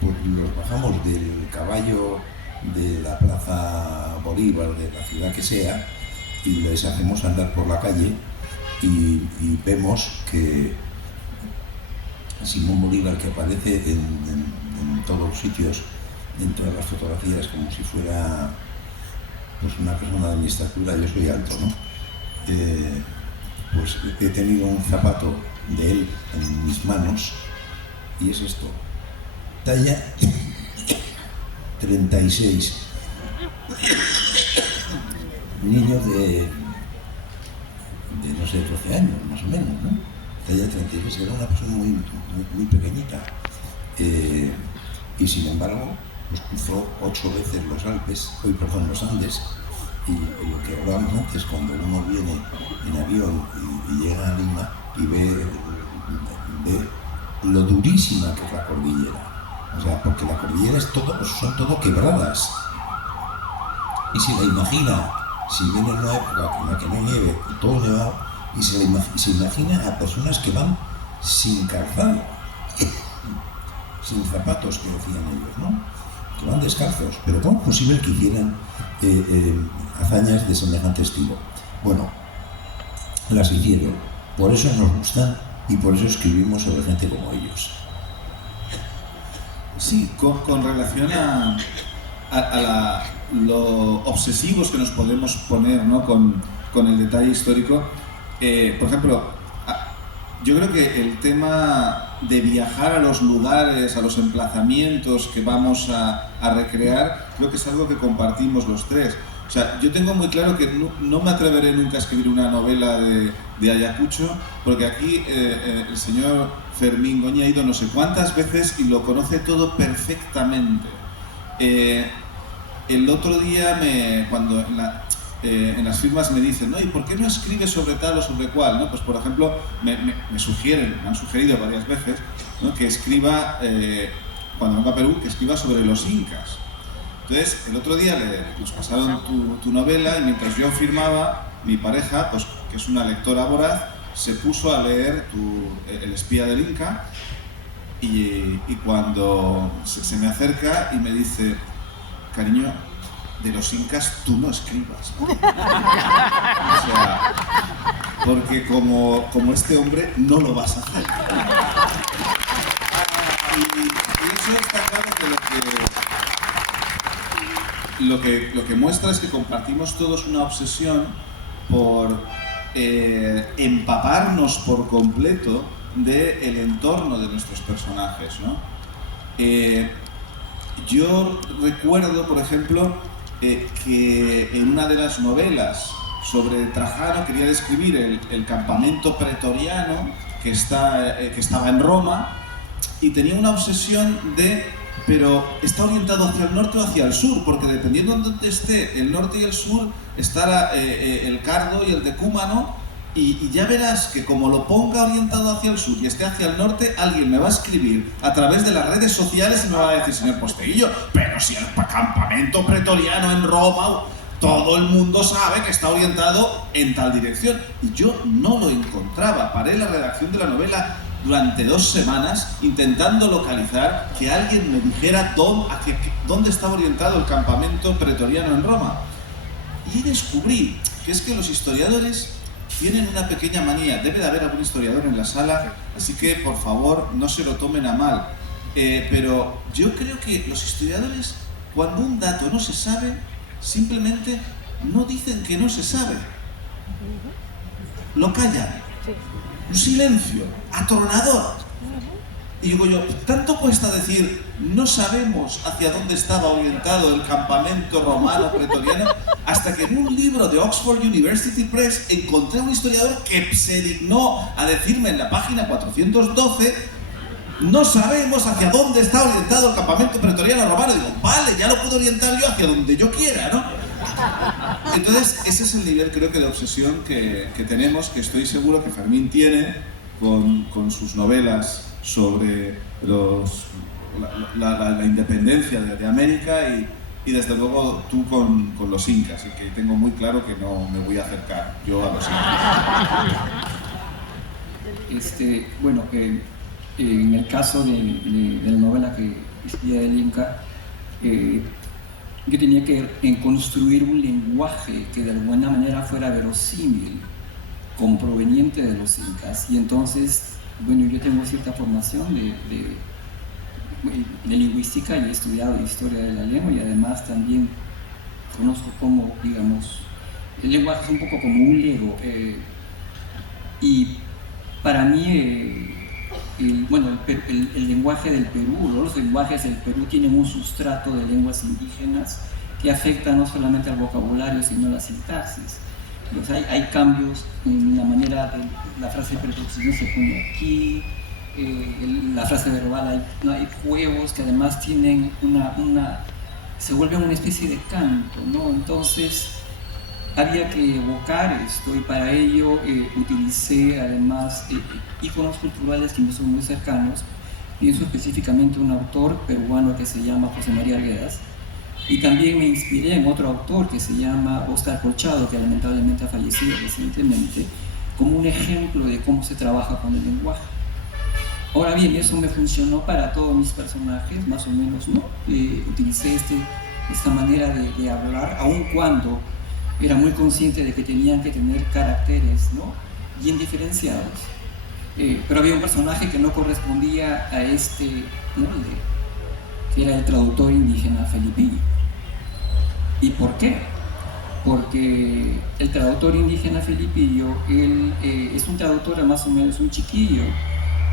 pues los bajamos del caballo de la Plaza Bolívar, de la ciudad que sea, y les hacemos andar por la calle y vemos que Simón Bolívar, que aparece en todos los sitios, en todas las fotografías, como si fuera pues una persona de mi estatura, yo soy alto, ¿no? Pues he tenido un zapato de él en mis manos y es esto, talla 36, niño de no sé, 12 años más o menos, ¿no? Talla 36, era una persona muy pequeñita, y sin embargo pues cruzó 8 veces los Andes, y lo que hablábamos antes, cuando uno viene en avión y llega a Lima y ve lo durísima que es la cordillera, o sea, porque la cordillera son todo quebradas, y se la imagina, si viene en una época en la que no nieve, todo nevado, y se imagina a personas que van sin calzado, sin zapatos, que decían ellos, ¿no? Que van descalzos, pero ¿cómo es posible que hicieran hazañas de semejante estilo? Bueno, las hicieron, por eso nos gustan y por eso escribimos sobre gente como ellos. Sí, con relación a lo obsesivos que nos podemos poner, ¿no? con el detalle histórico, por ejemplo, yo creo que el tema de viajar a los lugares, a los emplazamientos que vamos a recrear, creo que es algo que compartimos los tres. O sea, yo tengo muy claro que no me atreveré nunca a escribir una novela de Ayacucho, porque aquí el señor Fermín Goñi ha ido no sé cuántas veces y lo conoce todo perfectamente. El otro día, cuando en las firmas me dicen, ¿no? ¿Y por qué no escribes sobre tal o sobre cual? ¿No? Pues por ejemplo, me han sugerido varias veces, ¿no? Que escriba, cuando venga a Perú, que escriba sobre los incas. Entonces, el otro día nos pasaron tu novela y mientras yo firmaba, mi pareja, pues, que es una lectora voraz, se puso a leer El espía del Inca y cuando se me acerca y me dice, cariño, de los incas tú no escribas, ¿no? O sea, porque como este hombre no lo vas a hacer. Y eso está claro que lo que muestra es que compartimos todos una obsesión por empaparnos por completo del entorno de nuestros personajes, ¿no? Yo recuerdo, por ejemplo, que en una de las novelas sobre Trajano quería describir el campamento pretoriano que estaba en Roma y tenía una obsesión pero está orientado hacia el norte o hacia el sur, porque dependiendo de donde esté el norte y el sur, está el Cardo y el Decúmano, y ya verás que como lo ponga orientado hacia el sur y esté hacia el norte, alguien me va a escribir a través de las redes sociales y me va a decir, señor Posteguillo, pero si el campamento pretoriano en Roma, todo el mundo sabe que está orientado en tal dirección. Y yo no lo encontraba, paré la redacción de la novela durante 2 semanas intentando localizar que alguien me dijera dónde estaba orientado el campamento pretoriano en Roma. Y descubrí que es que los historiadores tienen una pequeña manía. Debe de haber algún historiador en la sala, así que por favor no se lo tomen a mal. Pero yo creo que los historiadores, cuando un dato no se sabe, simplemente no dicen que no se sabe. Lo callan. Un silencio atronador. Y digo yo, tanto cuesta decir, no sabemos hacia dónde estaba orientado el campamento romano pretoriano, hasta que en un libro de Oxford University Press encontré un historiador que se dignó a decirme en la página 412, no sabemos hacia dónde está orientado el campamento pretoriano romano. Digo, vale, ya lo puedo orientar yo hacia donde yo quiera, ¿no? Entonces, ese es el nivel, creo que, de obsesión que tenemos, que estoy seguro que Fermín tiene con sus novelas sobre la independencia de América y desde luego tú con los incas, y que tengo muy claro que no me voy a acercar yo a los incas. Bueno, en el caso de la novela que Espía del Inca, yo tenía que construir un lenguaje que de alguna manera fuera verosímil, proveniente de los incas. Y entonces, bueno, yo tengo cierta formación de lingüística y he estudiado historia de la lengua, y además también conozco cómo, digamos, el lenguaje es un poco como un Lego. Y para mí, el lenguaje del Perú, los lenguajes del Perú tienen un sustrato de lenguas indígenas que afecta no solamente al vocabulario, sino a la sintaxis. O sea, hay cambios en la manera de la frase preposición se pone aquí, la frase verbal, hay juegos que además tienen se vuelven una especie de canto, ¿no? Entonces había que evocar esto, y para ello utilicé además íconos culturales que me son muy cercanos. Pienso específicamente en un autor peruano que se llama José María Arguedas, y también me inspiré en otro autor que se llama Óscar Colchado, que lamentablemente ha fallecido recientemente, como un ejemplo de cómo se trabaja con el lenguaje. Ahora bien, eso me funcionó para todos mis personajes, más o menos, ¿no? Utilicé esta manera de hablar, aun cuando era muy consciente de que tenían que tener caracteres, ¿no?, bien diferenciados. Pero había un personaje que no correspondía a ¿no?, que era el traductor indígena Felipillo. ¿Y por qué? Porque el traductor indígena Felipillo, él es un traductor más o menos un chiquillo,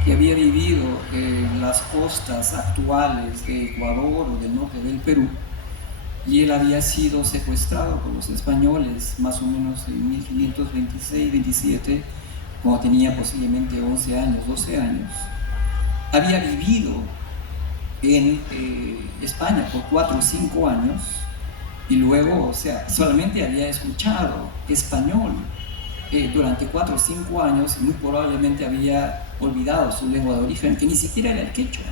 que había vivido en las costas actuales de Ecuador o del norte del Perú, y él había sido secuestrado por los españoles más o menos en 1526-27, cuando tenía posiblemente 11 años, 12 años. Había vivido en España por 4 o 5 años, y luego, o sea, solamente había escuchado español durante 4 o 5 años, y muy probablemente había olvidado su lengua de origen, que ni siquiera era el quechua,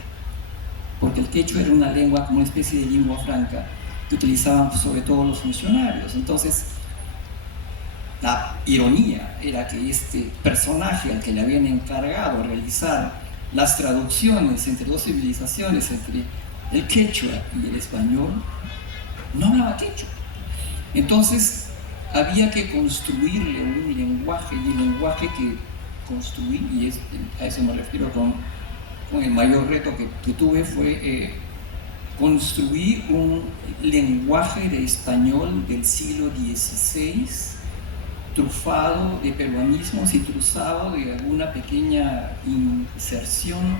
porque el quechua era una lengua como una especie de lengua franca que utilizaban sobre todo los funcionarios. Entonces, la ironía era que este personaje al que le habían encargado realizar las traducciones entre dos civilizaciones, entre el quechua y el español, no hablaba quechua. Entonces, había que construirle un lenguaje, y el lenguaje que construí, y a eso me refiero con el mayor reto que tuve, fue construir un lenguaje de español del siglo XVI, trufado de peruanismos y trufado de alguna pequeña inserción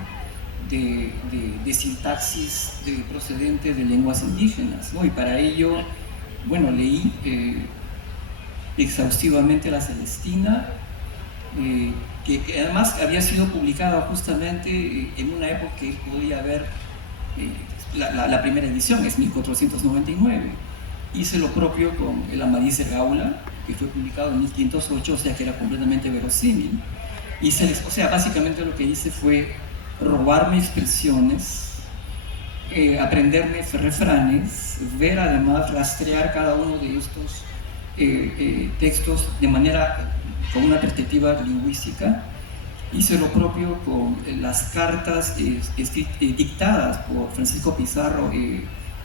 de sintaxis procedentes de lenguas indígenas, ¿no? Y para ello, bueno, leí exhaustivamente la Celestina, que además había sido publicada justamente en una época que podía haber la primera edición, es 1499. Hice lo propio con el Amadís de Gaula, que fue publicado en 1508, o sea que era completamente verosímil. O sea, básicamente lo que hice fue robarme expresiones, aprenderme refranes, ver además, rastrear cada uno de estos textos de manera, con una perspectiva lingüística. Hice lo propio con las cartas dictadas por Francisco Pizarro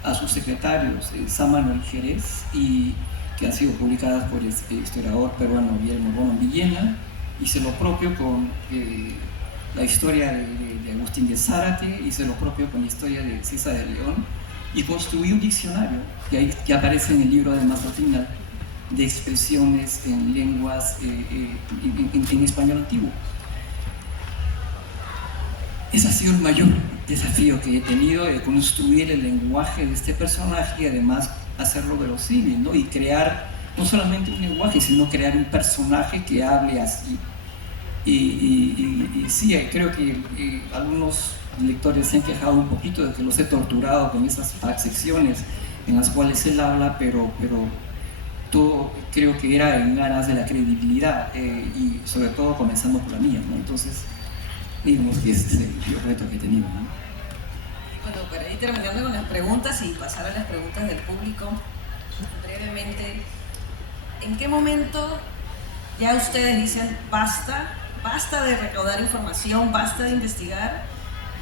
a sus secretarios, Sámano y Jerez, y que han sido publicadas por el historiador peruano Guillermo Bono Villena. Hice lo propio con la historia de Agustín de Zárate, hice lo propio con la historia de César de León, y construí un diccionario que aparece en el libro de Mazatlán, de expresiones en lenguas en español antiguo. Ese ha sido el mayor desafío que he tenido, de construir el lenguaje de este personaje y además hacerlo verosímil, ¿no? Y crear no solamente un lenguaje, sino crear un personaje que hable así. Y sí, creo que algunos lectores se han quejado un poquito de que los he torturado con esas secciones en las cuales él habla, pero todo creo que era en aras de la credibilidad, y sobre todo comenzando por la mía, ¿no? Entonces, digamos que ese es el reto que he tenido, ¿no? Bueno, para ir terminando con las preguntas y pasar a las preguntas del público, brevemente, ¿en qué momento ya ustedes dicen basta de recaudar información, basta de investigar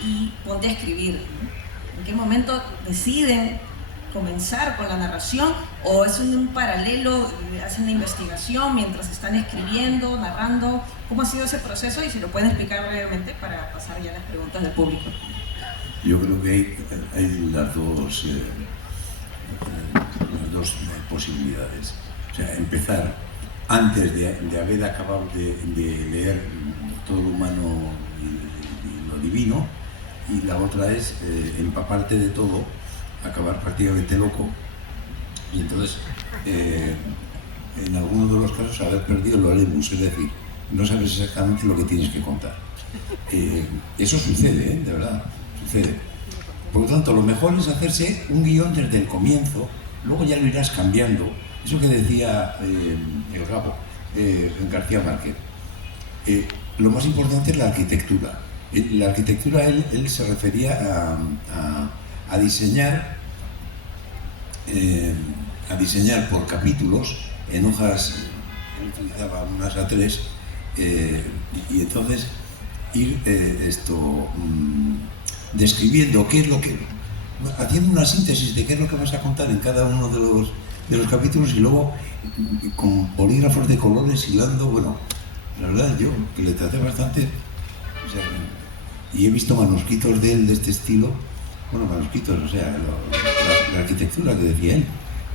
y ponte a escribir, ¿no? ¿En qué momento deciden comenzar con la narración, o es un paralelo, hacen la investigación mientras están escribiendo, narrando? ¿Cómo ha sido ese proceso? Y si lo pueden explicar brevemente para pasar ya a las preguntas del público. Yo creo que hay las dos posibilidades. O sea, empezar antes de haber acabado de leer todo lo humano y lo divino, y la otra es empaparte de todo, acabar prácticamente loco, y entonces en algunos de los casos haber perdido el oremus, es decir, no sabes exactamente lo que tienes que contar. Eso sucede, de verdad, sucede. Por lo tanto, lo mejor es hacerse un guión desde el comienzo, luego ya lo irás cambiando. Eso que decía el Gabo, García Márquez. Lo más importante es la arquitectura. La arquitectura, él se refería a diseñar por capítulos en hojas. Él utilizaba unas A3, y entonces ir describiendo qué es lo que, haciendo una síntesis de qué es lo que vas a contar en cada uno de los capítulos, y luego con bolígrafos de colores hilando. Bueno, la verdad, yo que le traté bastante, o sea, y he visto manuscritos de él de este estilo. Bueno, manuscritos, o sea, la arquitectura que decía él.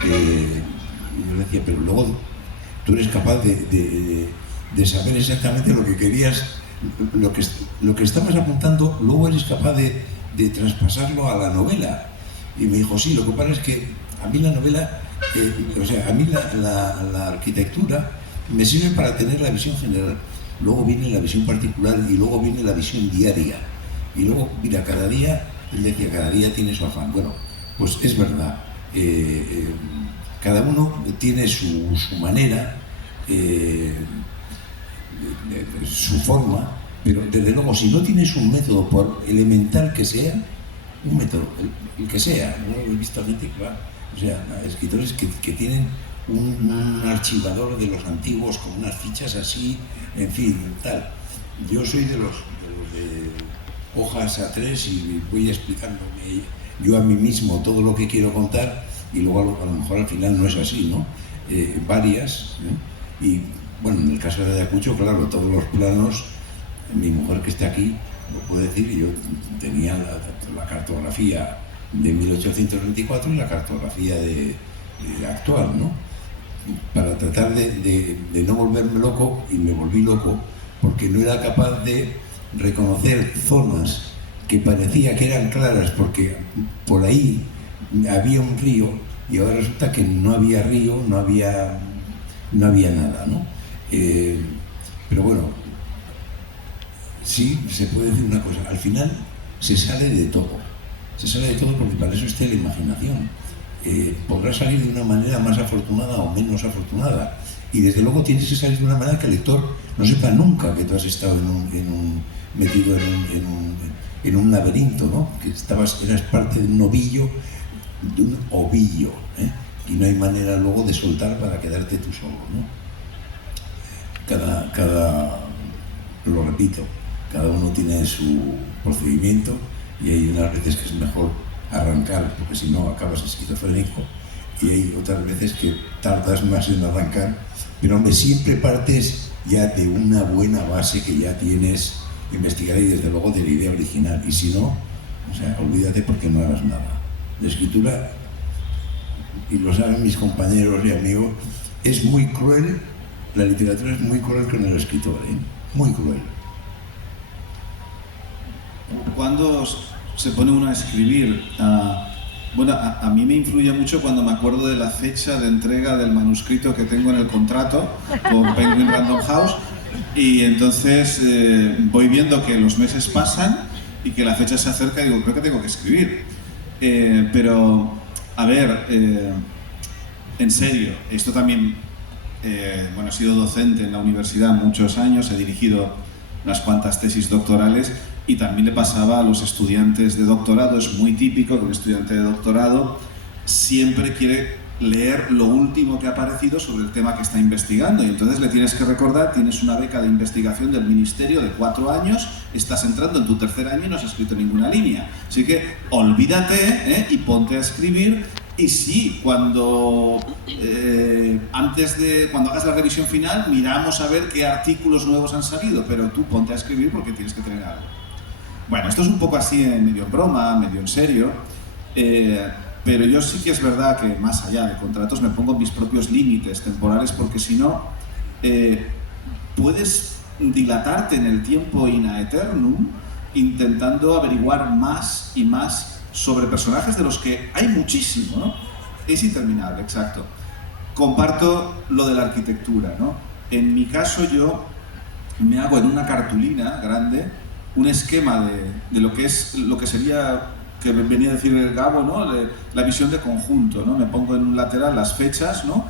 Y yo decía, pero luego tú eres capaz de saber exactamente lo que querías lo que estabas apuntando, luego eres capaz de traspasarlo a la novela. Y me dijo, sí, lo que pasa es que a mí la novela, o sea, a mí la arquitectura me sirve para tener la visión general. Luego viene la visión particular y luego viene la visión diaria. Y luego, mira, cada día, él decía, cada día tiene su afán. Bueno, pues es verdad. Cada uno tiene su manera, su forma, pero desde luego si no tienes un método, por elemental que sea, un método, el que sea, ¿no? He visto gente que va, o sea, escritores que tienen un archivador de los antiguos con unas fichas así, en fin, tal. Yo soy de los de hojas A3 y voy explicándome yo a mí mismo todo lo que quiero contar y luego a lo mejor al final no es así, ¿no? Varias, ¿eh? Y bueno, en el caso de Ayacucho, claro, todos los planos, mi mujer que está aquí lo puede decir, yo tenía la cartografía de 1824 y la cartografía actual, ¿no? Para tratar de no volverme loco, y me volví loco porque no era capaz de reconocer zonas que parecía que eran claras porque por ahí había un río y ahora resulta que no había río, no había nada, ¿no? Pero bueno, sí se puede decir una cosa, al final se sale de todo porque para eso está la imaginación. Podrá salir de una manera más afortunada o menos afortunada, y desde luego tienes que salir de una manera que el lector no sepa nunca que tú has estado metido en un laberinto, ¿no? Que eras parte de un ovillo, ¿eh? Y no hay manera luego de soltar para quedarte tú solo, ¿no? Lo repito, cada uno tiene su procedimiento y hay unas veces que es mejor arrancar, porque si no acabas esquizofrénico, y hay otras veces que tardas más en arrancar, pero hombre, siempre partes ya de una buena base que ya tienes investigada y desde luego de la idea original, y si no, o sea, olvídate porque no harás nada. La escritura, y lo saben mis compañeros y amigos, es muy cruel, la literatura es muy cruel con el escritor, ¿eh? Muy cruel. Cuando se pone uno a escribir, bueno, a mí me influye mucho cuando me acuerdo de la fecha de entrega del manuscrito que tengo en el contrato con Penguin Random House, y entonces voy viendo que los meses pasan y que la fecha se acerca y digo, creo que tengo que escribir. Pero, a ver, en serio, esto también, bueno, he sido docente en la universidad muchos años, he dirigido unas cuantas tesis doctorales, y también le pasaba a los estudiantes de doctorado. Es muy típico que un estudiante de doctorado siempre quiere leer lo último que ha aparecido sobre el tema que está investigando, y entonces le tienes que recordar, tienes una beca de investigación del ministerio de 4 años, estás entrando en tu 3er año y no has escrito ninguna línea, así que olvídate, y ponte a escribir. Y sí, cuando cuando hagas la revisión final miramos a ver qué artículos nuevos han salido, pero tú ponte a escribir porque tienes que tener algo. Bueno, esto es un poco así, medio en broma, medio en serio, pero yo sí que es verdad que más allá de contratos me pongo mis propios límites temporales, porque si no, puedes dilatarte en el tiempo in aeternum intentando averiguar más y más sobre personajes de los que hay muchísimo, ¿no? Es interminable, exacto. Comparto lo de la arquitectura, ¿no? En mi caso yo me hago en una cartulina grande un esquema de lo que sería, que venía a decir el Gabo, ¿no? La visión de conjunto, ¿no? Me pongo en un lateral las fechas, ¿no?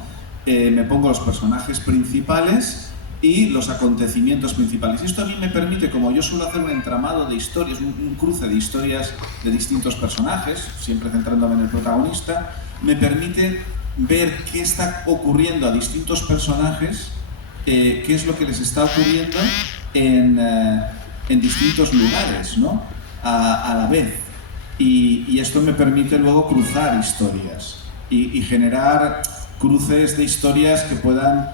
Me pongo los personajes principales y los acontecimientos principales. Y esto a mí me permite, como yo suelo hacer un entramado de historias, un cruce de historias de distintos personajes, siempre centrándome en el protagonista, me permite ver qué está ocurriendo a distintos personajes, qué es lo que les está ocurriendo en distintos lugares, ¿no? A la vez. Y esto me permite luego cruzar historias y generar cruces de historias que puedan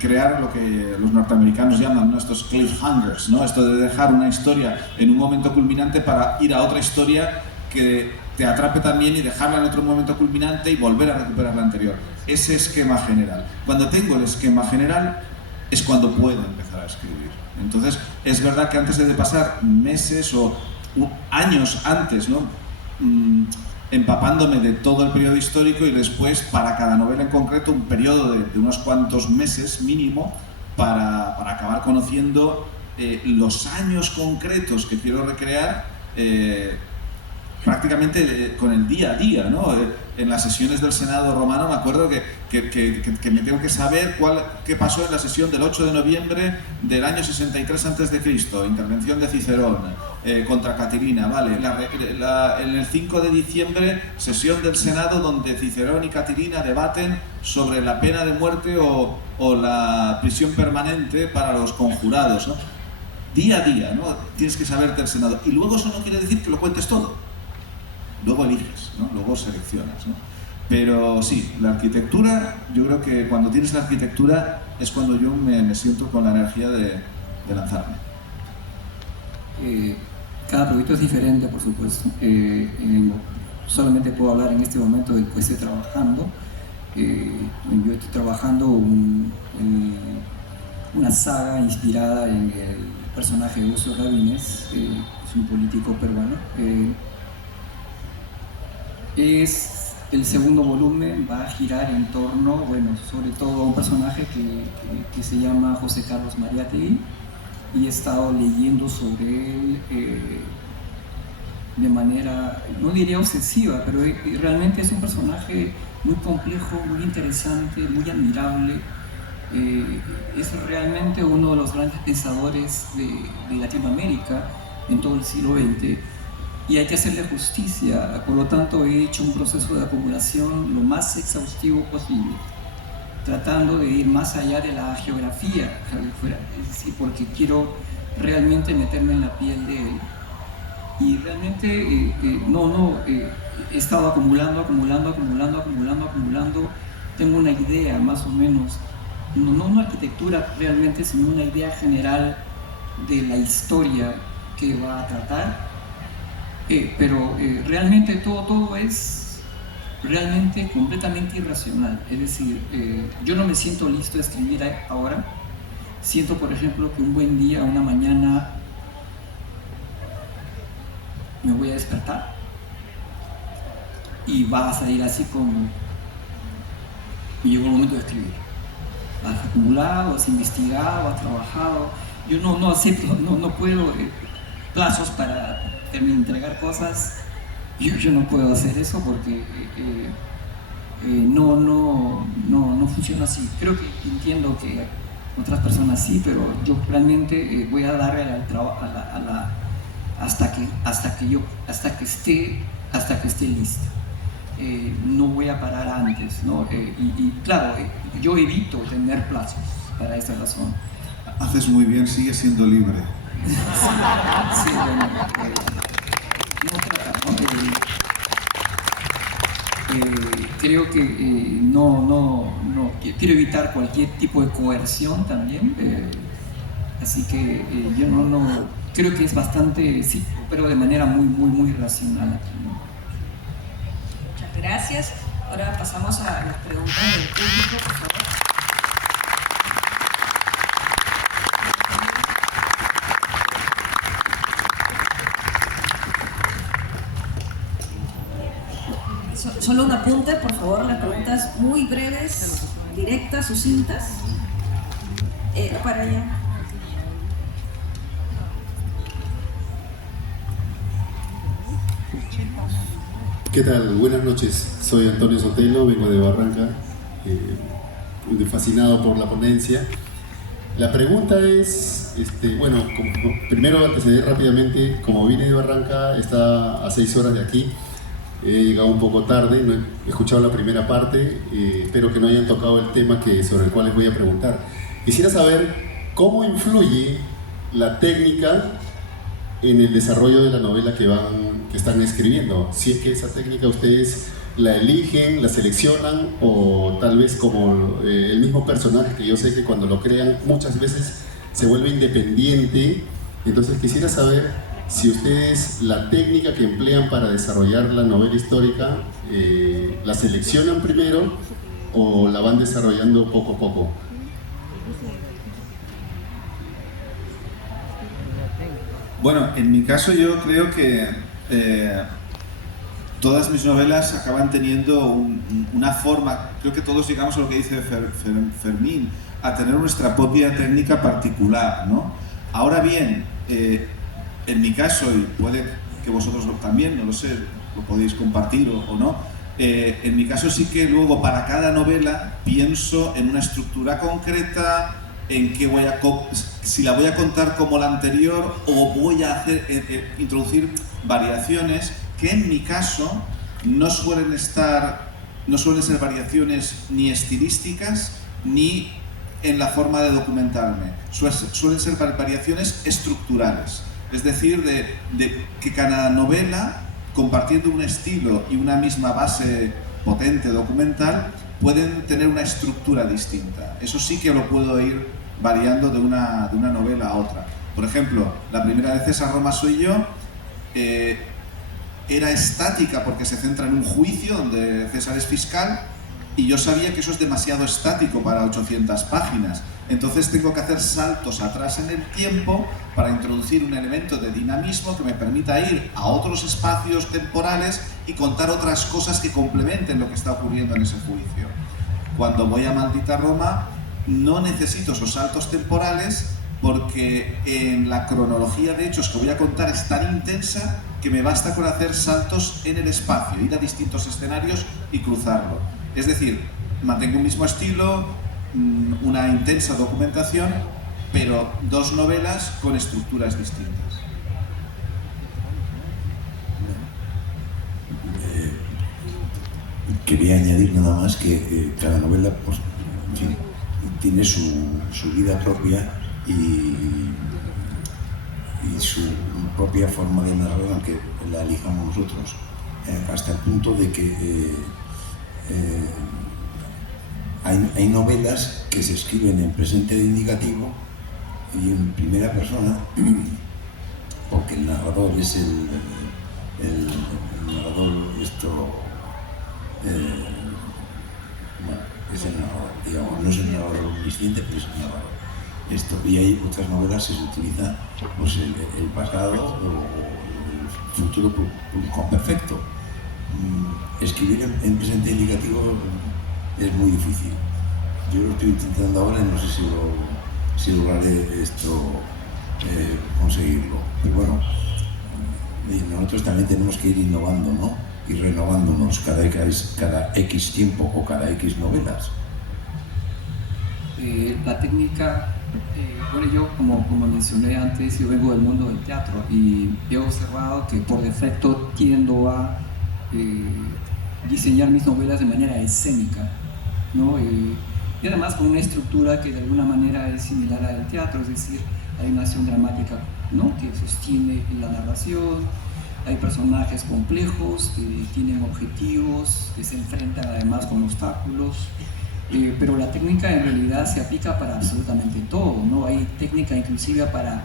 crear lo que los norteamericanos llaman, ¿no? Estos cliffhangers, ¿no? Esto de dejar una historia en un momento culminante para ir a otra historia que te atrape también y dejarla en otro momento culminante y volver a recuperar la anterior. Ese esquema general. Cuando tengo el esquema general, es cuando puedo empezar a escribir. Entonces, es verdad que antes de pasar meses o años antes, ¿no? Empapándome de todo el periodo histórico, y después para cada novela en concreto un periodo de unos cuantos meses mínimo para acabar conociendo los años concretos que quiero recrear, prácticamente con el día a día, ¿no? En las sesiones del Senado romano me acuerdo que me tengo que saber qué pasó en la sesión del 8 de noviembre del año 63 a.C., intervención de Cicerón contra Catilina, ¿vale? En el 5 de diciembre, sesión del Senado donde Cicerón y Catilina debaten sobre la pena de muerte o la prisión permanente para los conjurados, ¿no? Día a día, ¿no? Tienes que saberte el Senado. Y luego eso no quiere decir que lo cuentes todo. Luego eliges, ¿no? Luego seleccionas, ¿no? Pero sí, la arquitectura, yo creo que cuando tienes la arquitectura es cuando yo me siento con la energía de lanzarme. Cada proyecto es diferente, por supuesto. Solamente puedo hablar en este momento del que estoy trabajando. Yo estoy trabajando una saga inspirada en el personaje de Uso Rabines, es un político peruano. Es el segundo volumen, va a girar en torno, bueno, sobre todo a un personaje que se llama José Carlos Mariátegui, y he estado leyendo sobre él de manera, no diría obsesiva, pero realmente es un personaje muy complejo, muy interesante, muy admirable. Es realmente uno de los grandes pensadores de Latinoamérica en todo el siglo XX. Y hay que hacerle justicia, por lo tanto he hecho un proceso de acumulación lo más exhaustivo posible, tratando de ir más allá de la geografía, es decir, porque quiero realmente meterme en la piel de él. Y realmente he estado acumulando, tengo una idea más o menos, no una arquitectura realmente, sino una idea general de la historia que va a tratar. Pero realmente todo es realmente completamente irracional. Es decir, yo no me siento listo a escribir ahora. Siento, por ejemplo, que un buen día, una mañana, me voy a despertar y va a salir así como... Y llegó el momento de escribir. Has acumulado, has investigado, has trabajado. Yo no acepto, no puedo plazos para entregar cosas. Yo no puedo hacer eso porque no funciona así. Creo que entiendo que otras personas sí, pero yo realmente voy a darle al trabajo hasta que esté lista. No voy a parar antes, ¿no? Y claro, yo evito tener plazos para esta razón. Haces muy bien, sigues siendo libre. Sí, bueno, creo que quiero evitar cualquier tipo de coerción también, así que yo creo que es bastante, sí, pero de manera muy racional aquí, ¿no? Muchas gracias. Ahora pasamos a las preguntas del público, por favor. Solo un apunte, por favor, las preguntas muy breves, directas, sucintas. Para allá. ¿Qué tal? Buenas noches. Soy Antonio Sotelo, vengo de Barranca, fascinado por la ponencia. La pregunta es, primero anteceder rápidamente, como vine de Barranca, está a 6 horas de aquí. He llegado un poco tarde, no he escuchado la primera parte, espero que no hayan tocado el tema sobre el cual les voy a preguntar. Quisiera saber cómo influye la técnica en el desarrollo de la novela que están escribiendo. Si es que esa técnica ustedes la eligen, la seleccionan, o tal vez como el mismo personaje, que yo sé que cuando lo crean muchas veces se vuelve independiente. Entonces quisiera saber si ustedes la técnica que emplean para desarrollar la novela histórica la seleccionan primero o la van desarrollando poco a poco. Bueno, en mi caso yo creo que todas mis novelas acaban teniendo una forma, creo que todos llegamos a lo que dice Fermín, a tener nuestra propia técnica particular, ¿no? Ahora bien, en mi caso, y puede que vosotros también, no lo sé, lo podéis compartir o no, en mi caso sí que luego para cada novela pienso en una estructura concreta, en qué si la voy a contar como la anterior o voy a introducir variaciones que en mi caso no suelen ser variaciones ni estilísticas ni en la forma de documentarme, suelen ser variaciones estructurales, es decir, de que cada novela, compartiendo un estilo y una misma base potente documental, pueden tener una estructura distinta. Eso sí que lo puedo ir variando de una novela a otra. Por ejemplo, la primera de César Roma soy yo, era estática porque se centra en un juicio donde César es fiscal y yo sabía que eso es demasiado estático para 800 páginas. Entonces tengo que hacer saltos atrás en el tiempo para introducir un elemento de dinamismo que me permita ir a otros espacios temporales y contar otras cosas que complementen lo que está ocurriendo en ese juicio. Cuando voy a Maldita Roma no necesito esos saltos temporales porque en la cronología de hechos que voy a contar es tan intensa que me basta con hacer saltos en el espacio, ir a distintos escenarios y cruzarlo. Es decir, mantengo un mismo estilo, una intensa documentación, pero dos novelas con estructuras distintas. Quería añadir nada más que cada novela, pues, en fin, tiene su vida propia y su propia forma de narrar, aunque la elijamos nosotros, hasta el punto de que hay novelas que se escriben en presente de indicativo y en primera persona, porque el narrador es el narrador, bueno, es el narrador, digamos, no es el narrador omnisciente, pero es el narrador. Y hay otras novelas que se utiliza, pues, el pasado o el futuro perfecto. Escribir en presente indicativo es muy difícil. Yo lo estoy intentando ahora y no sé si lograré conseguirlo. Pero bueno, nosotros también tenemos que ir innovando, ¿no? Y renovándonos cada X tiempo o cada X novelas. La técnica, bueno, yo como mencioné antes, yo vengo del mundo del teatro y he observado que por defecto tiendo a diseñar mis novelas de manera escénica, ¿no? Y además con una estructura que de alguna manera es similar al teatro, es decir, hay una acción dramática, ¿no?, que sostiene la narración, hay personajes complejos que tienen objetivos, que se enfrentan además con obstáculos, pero la técnica en realidad se aplica para absolutamente todo, ¿no? Hay técnica inclusive para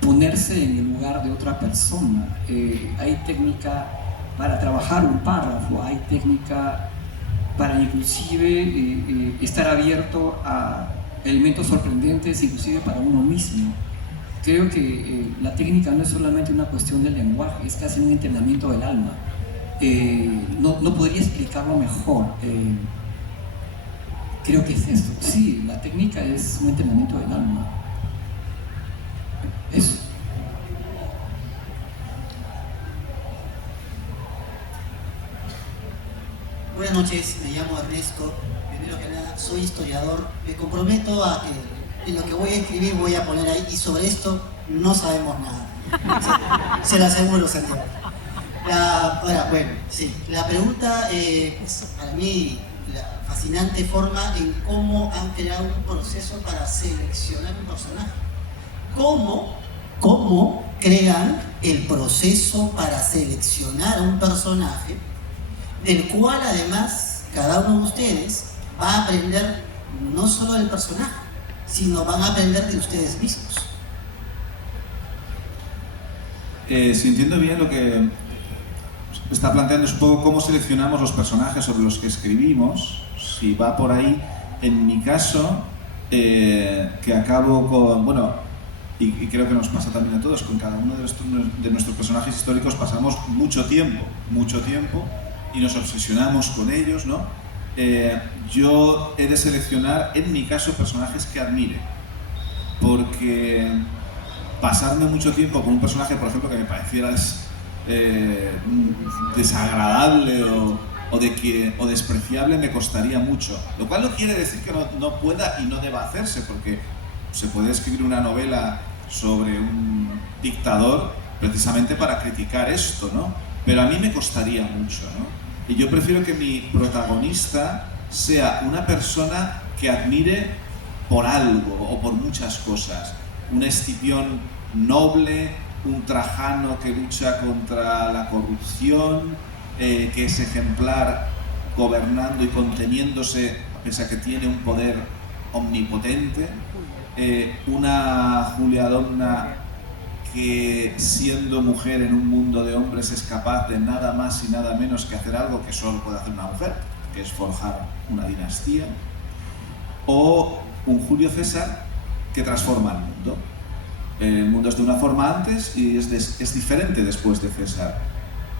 ponerse en el lugar de otra persona, hay técnica para trabajar un párrafo, hay técnica para inclusive estar abierto a elementos sorprendentes, inclusive para uno mismo. Creo que la técnica no es solamente una cuestión del lenguaje, es casi un entrenamiento del alma. No podría explicarlo mejor. Creo que es esto. Sí, la técnica es un entrenamiento del alma. Eso. Buenas noches, me llamo Ernesto. Primero que nada, soy historiador. Me comprometo a que en lo que voy a escribir voy a poner ahí, y sobre esto no sabemos nada. Se lo aseguro, Santiago. Ahora, bueno, sí. La pregunta es para mí la fascinante forma en cómo han creado un proceso para seleccionar un personaje. ¿Cómo crean el proceso para seleccionar a un personaje del cual además cada uno de ustedes va a aprender no solo del personaje, sino van a aprender de ustedes mismos? Si entiendo bien lo que está planteando es un poco cómo seleccionamos los personajes sobre los que escribimos, si va por ahí. En mi caso, que acabo con... Bueno, y creo que nos pasa también a todos, con cada uno de nuestros personajes históricos pasamos mucho tiempo, y nos obsesionamos con ellos, ¿no? Yo he de seleccionar, en mi caso, personajes que admire, porque pasarme mucho tiempo con un personaje, por ejemplo, que me pareciera desagradable o despreciable, me costaría mucho. Lo cual no quiere decir que no pueda y no deba hacerse, porque se puede escribir una novela sobre un dictador precisamente para criticar esto, ¿no? Pero a mí me costaría mucho, ¿no? Y yo prefiero que mi protagonista sea una persona que admire por algo o por muchas cosas. Un Escipión noble, un Trajano que lucha contra la corrupción, que es ejemplar gobernando y conteniéndose pese a que tiene un poder omnipotente, una Julia Domna que siendo mujer en un mundo de hombres es capaz de nada más y nada menos que hacer algo que solo puede hacer una mujer, que es forjar una dinastía, o un Julio César que transforma el mundo. El mundo es de una forma antes y es diferente después de César,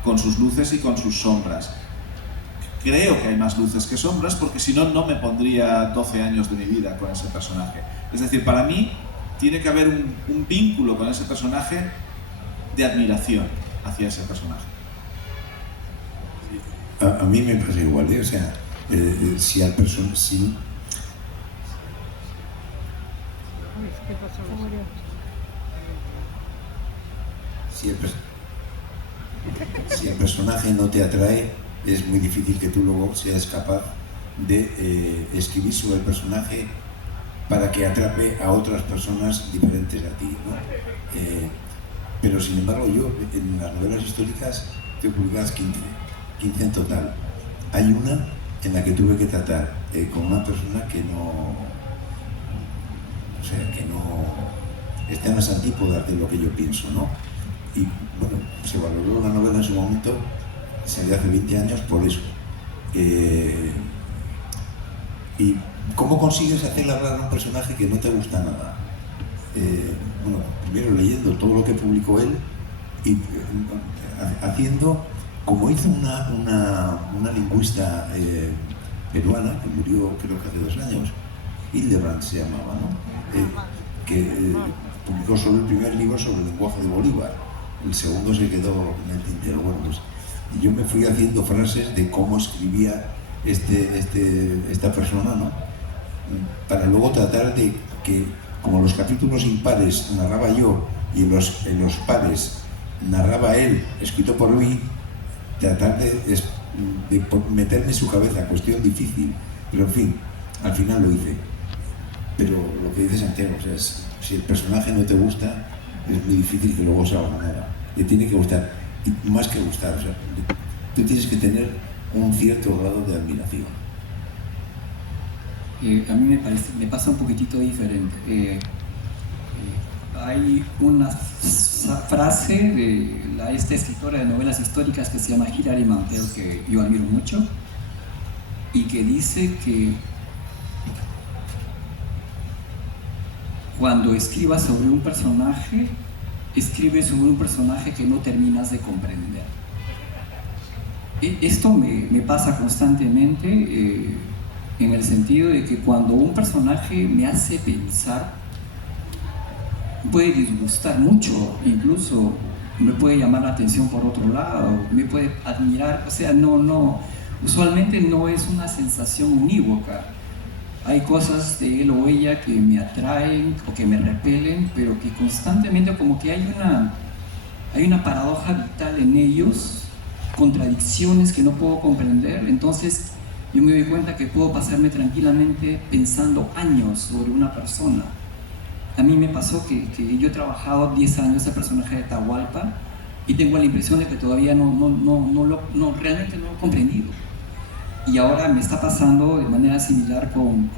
con sus luces y con sus sombras. Creo que hay más luces que sombras, porque si no, no me pondría 12 años de mi vida con ese personaje. Es decir, para mí tiene que haber un vínculo con ese personaje de admiración hacia ese personaje. A mí me pasa igual, ¿eh? O sea, si al personaje... Si el personaje no te atrae, es muy difícil que tú luego seas capaz de escribir sobre el personaje para que atrape a otras personas diferentes a ti, ¿no? Pero sin embargo yo, en las novelas históricas, tengo publicadas 15 en total. Hay una en la que tuve que tratar con una persona que no está en las antípodas de lo que yo pienso, ¿no? Y bueno, se valoró la novela en su momento, salió hace 20 años por eso. ¿Y cómo consigues hacerle hablar a un personaje que no te gusta nada? Bueno, primero leyendo todo lo que publicó él y haciendo, como hizo una lingüista peruana que murió creo que hace 2 años, Hildebrand se llamaba, ¿no? Que publicó solo el primer libro sobre el lenguaje de Bolívar, el segundo se quedó en el tintero. Bueno, pues, y yo me fui haciendo frases de cómo escribía esta persona, ¿no? Para luego tratar de que, como los capítulos impares narraba yo y en los pares narraba él, escrito por mí, tratar de meterme en su cabeza, cuestión difícil, pero en fin, al final lo hice. Pero lo que dice Santiago, o sea, si el personaje no te gusta, es muy difícil que luego salga nada. Le tiene que gustar, y más que gustar, o sea, tú tienes que tener un cierto grado de admiración. A mí me pasa un poquitito diferente. Hay una frase de esta escritora de novelas históricas que se llama Hilary Mantel, que yo admiro mucho, y que dice que cuando escribas sobre un personaje, escribes sobre un personaje que no terminas de comprender. Esto me pasa constantemente en el sentido de que cuando un personaje me hace pensar, puede disgustar mucho, incluso me puede llamar la atención por otro lado, me puede admirar, o sea, usualmente no es una sensación unívoca. Hay cosas de él o ella que me atraen o que me repelen, pero que constantemente como que hay una paradoja vital en ellos, contradicciones que no puedo comprender. Entonces yo me doy cuenta que puedo pasarme tranquilamente pensando años sobre una persona. A mí me pasó que yo he trabajado 10 años el personaje de Atahualpa y tengo la impresión de que todavía realmente no lo he comprendido. Y ahora me está pasando de manera similar con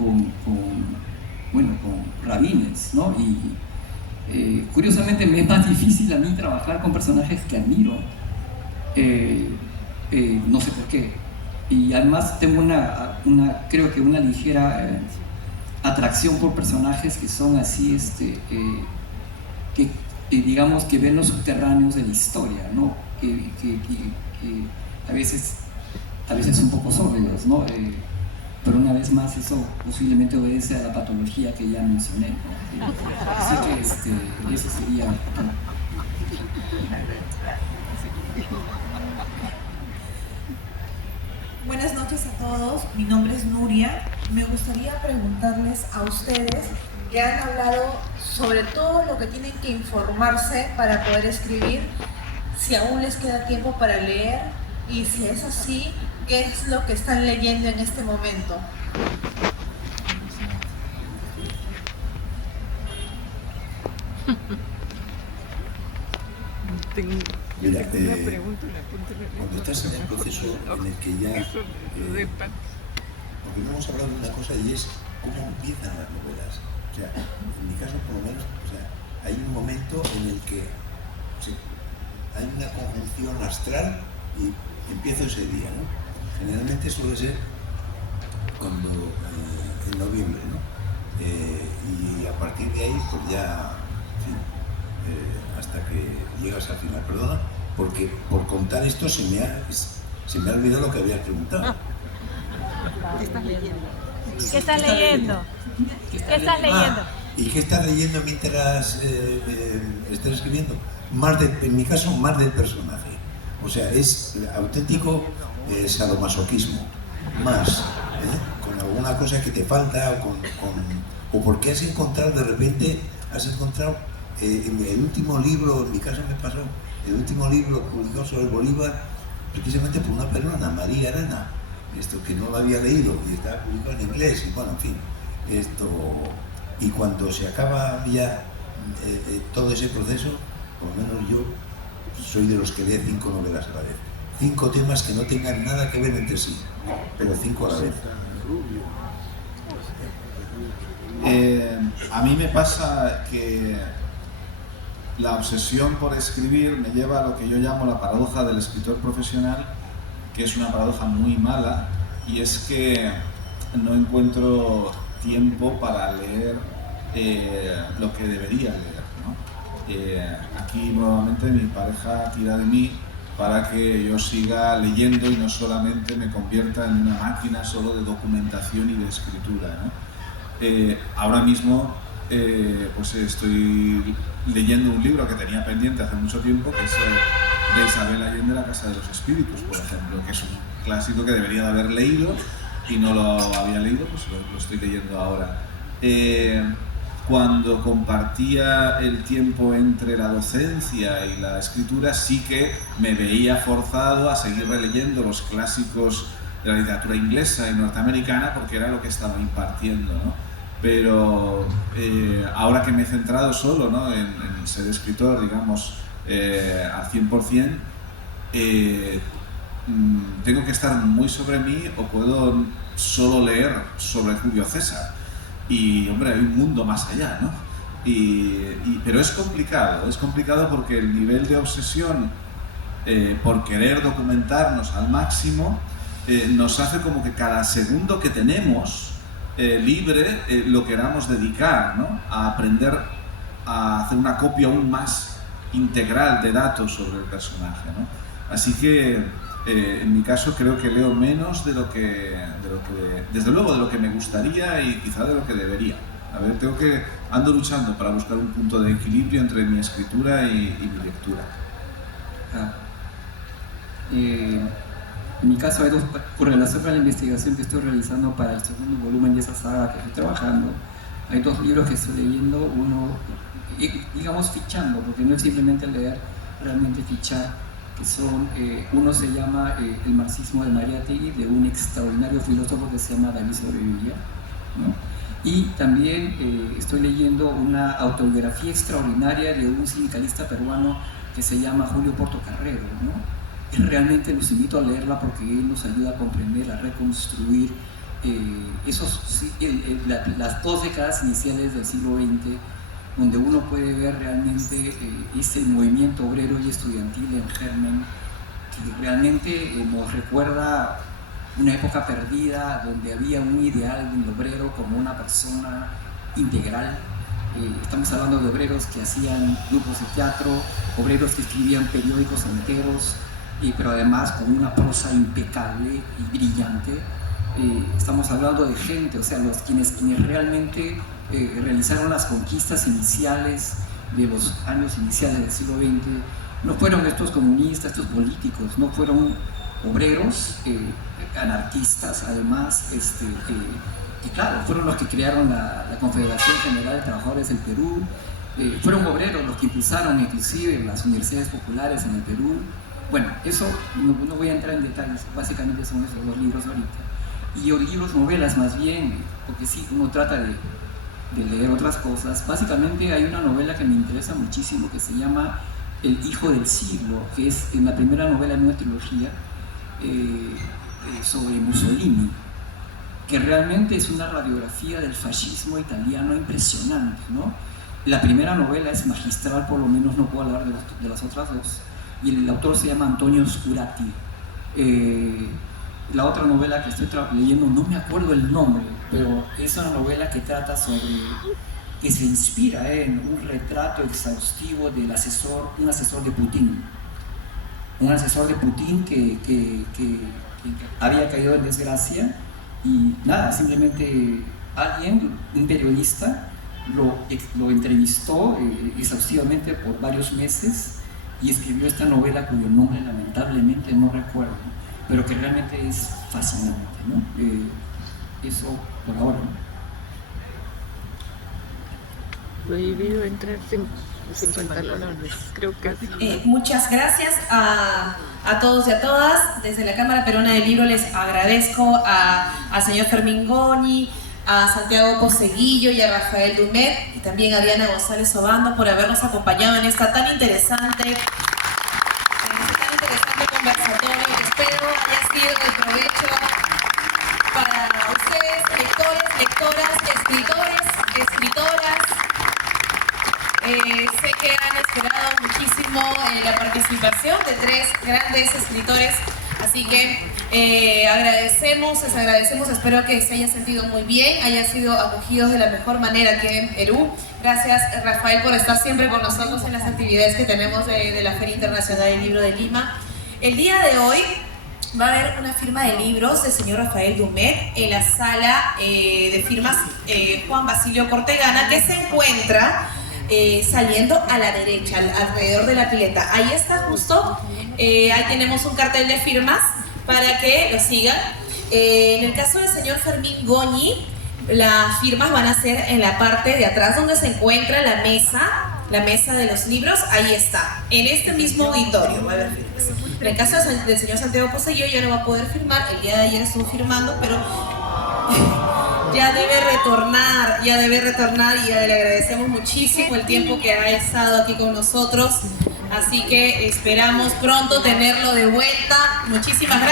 Rabines, ¿no? Y curiosamente me es más difícil a mí trabajar con personajes que admiro, no sé por qué. Y además tengo creo que una ligera atracción por personajes que son así, digamos, que ven los subterráneos de la historia, ¿no? Que a veces un poco sórdidos, ¿no? Pero una vez más eso posiblemente obedece a la patología que ya mencioné, ¿no? Así que eso sería todo. Buenas noches a todos, mi nombre es Nuria. Me gustaría preguntarles a ustedes que han hablado sobre todo lo que tienen que informarse para poder escribir, si aún les queda tiempo para leer y si es así, ¿qué es lo que están leyendo en este momento? Mira, cuando estás en el proceso en el que ya... porque no hemos hablado de una cosa y es cómo empiezan las novelas. O sea, en mi caso por lo menos, o sea, hay un momento en el que hay una conjunción astral y empiezo ese día, ¿no? Generalmente suele ser cuando en noviembre, ¿no? Y a partir de ahí, pues ya, en fin, hasta que llegas al final. Perdona, porque por contar esto se me ha olvidado lo que habías preguntado. ¿Qué estás leyendo? ¿Qué estás leyendo? ¿Qué estás leyendo? ¿Y qué estás leyendo mientras estás escribiendo? En mi caso, más del personaje. O sea, es auténtico sadomasoquismo. Más, con alguna cosa que te falta o porque has encontrado, de repente, el último libro, en mi caso me pasó, el último libro publicado sobre Bolívar, precisamente por una peruana, María Arana, que no lo había leído y estaba publicado en inglés, y bueno, en fin, y cuando se acaba ya todo ese proceso, por lo menos yo soy de los que lee 5 novelas a la vez, 5 temas que no tengan nada que ver entre sí, pero 5 a la vez. A mí me pasa que la obsesión por escribir me lleva a lo que yo llamo la paradoja del escritor profesional, que es una paradoja muy mala, y es que no encuentro tiempo para leer lo que debería leer, ¿no? Aquí nuevamente mi pareja tira de mí para que yo siga leyendo y no solamente me convierta en una máquina solo de documentación y de escritura, ¿no? Ahora mismo pues estoy leyendo un libro que tenía pendiente hace mucho tiempo, que es de Isabel Allende, La Casa de los Espíritus, por ejemplo, que es un clásico que debería de haber leído y no lo había leído, pues lo estoy leyendo ahora. Cuando compartía el tiempo entre la docencia y la escritura, sí que me veía forzado a seguir releyendo los clásicos de la literatura inglesa y norteamericana porque era lo que estaba impartiendo, ¿no? Pero ahora que me he centrado solo, ¿no?, en ser escritor, digamos, al 100%, tengo que estar muy sobre mí o puedo solo leer sobre Julio César. Y, hombre, hay un mundo más allá, ¿no? Pero es complicado porque el nivel de obsesión por querer documentarnos al máximo nos hace como que cada segundo que tenemos libre lo queramos dedicar, ¿no?, a aprender a hacer una copia aún más integral de datos sobre el personaje, ¿no? Así que en mi caso creo que leo menos de lo que desde luego de lo que me gustaría y quizá de lo que debería. A ver, ando luchando para buscar un punto de equilibrio entre mi escritura y mi lectura. En mi caso hay dos, con relación a la investigación que estoy realizando para el segundo volumen de esa saga que estoy trabajando, hay 2 libros que estoy leyendo, uno, digamos, fichando, porque no es simplemente leer, realmente fichar, que son, uno se llama El marxismo de Mariátegui, de un extraordinario filósofo que se llama David Sobrevilla, ¿no? Y también estoy leyendo una autobiografía extraordinaria de un sindicalista peruano que se llama Julio Portocarrero, ¿no? Realmente los invito a leerla porque él nos ayuda a comprender, a reconstruir las 2 décadas iniciales del siglo XX, donde uno puede ver realmente ese movimiento obrero y estudiantil en germen, que realmente nos recuerda una época perdida, donde había un ideal del obrero como una persona integral, Estamos hablando de obreros que hacían grupos de teatro, obreros que escribían periódicos enteros, pero además con una prosa impecable y brillante. Estamos hablando de gente, o sea, quienes realmente realizaron las conquistas iniciales de los años iniciales del siglo XX. No fueron estos comunistas, estos políticos, no fueron obreros, anarquistas además, y claro, fueron los que crearon la Confederación General de Trabajadores del Perú, fueron obreros los que impulsaron inclusive las universidades populares en el Perú. Bueno, eso no voy a entrar en detalles, básicamente son esos dos libros ahorita. Y libros, novelas más bien, porque sí, uno trata de leer otras cosas. Básicamente hay una novela que me interesa muchísimo que se llama El Hijo del Siglo, que es la primera novela de una trilogía sobre Mussolini, que realmente es una radiografía del fascismo italiano impresionante, ¿no? La primera novela es magistral, por lo menos no puedo hablar de las otras dos, y el autor se llama Antonio Scurati. La otra novela que estoy leyendo, no me acuerdo el nombre, pero es una novela que trata sobre, que se inspira en un retrato exhaustivo del un asesor de Putin. Un asesor de Putin que había caído en desgracia y nada, simplemente alguien, un periodista, lo entrevistó exhaustivamente por varios meses y escribió esta novela cuyo nombre lamentablemente no recuerdo, pero que realmente es fascinante, ¿no? Eso por ahora, ¿no? Prohibido entrar sin pantalones, creo que muchas gracias a todos y a todas. Desde la Cámara Peruana del Libro les agradezco al señor Fermín Goñi, a Santiago Poseguillo y a Rafael Dumet, y también a Diana González Obando por habernos acompañado en esta tan interesante conversatorio. Espero haya sido de provecho para ustedes, lectores, lectoras, escritores, escritoras. Sé que han esperado muchísimo la participación de tres grandes escritores, así que les agradecemos, espero que se hayan sentido muy bien, hayan sido acogidos de la mejor manera aquí en Perú. Gracias, Rafael, por estar siempre con nosotros en las actividades que tenemos de la Feria Internacional del Libro de Lima. El día de hoy va a haber una firma de libros del señor Rafael Dumet en la sala de firmas Juan Basilio Cortegana, que se encuentra saliendo a la derecha, alrededor de la pileta. Ahí está justo, ahí tenemos un cartel de firmas para que lo sigan. En el caso del señor Fermín Goñi, las firmas van a ser en la parte de atrás donde se encuentra la mesa de los libros. Ahí está, en este mismo auditorio va a haber firmas. En el caso del señor Santiago Poseguillo ya no va a poder firmar, el día de ayer estuvo firmando, pero ya debe retornar y le agradecemos muchísimo el tiempo que ha estado aquí con nosotros, así que esperamos pronto tenerlo de vuelta. Muchísimas gracias.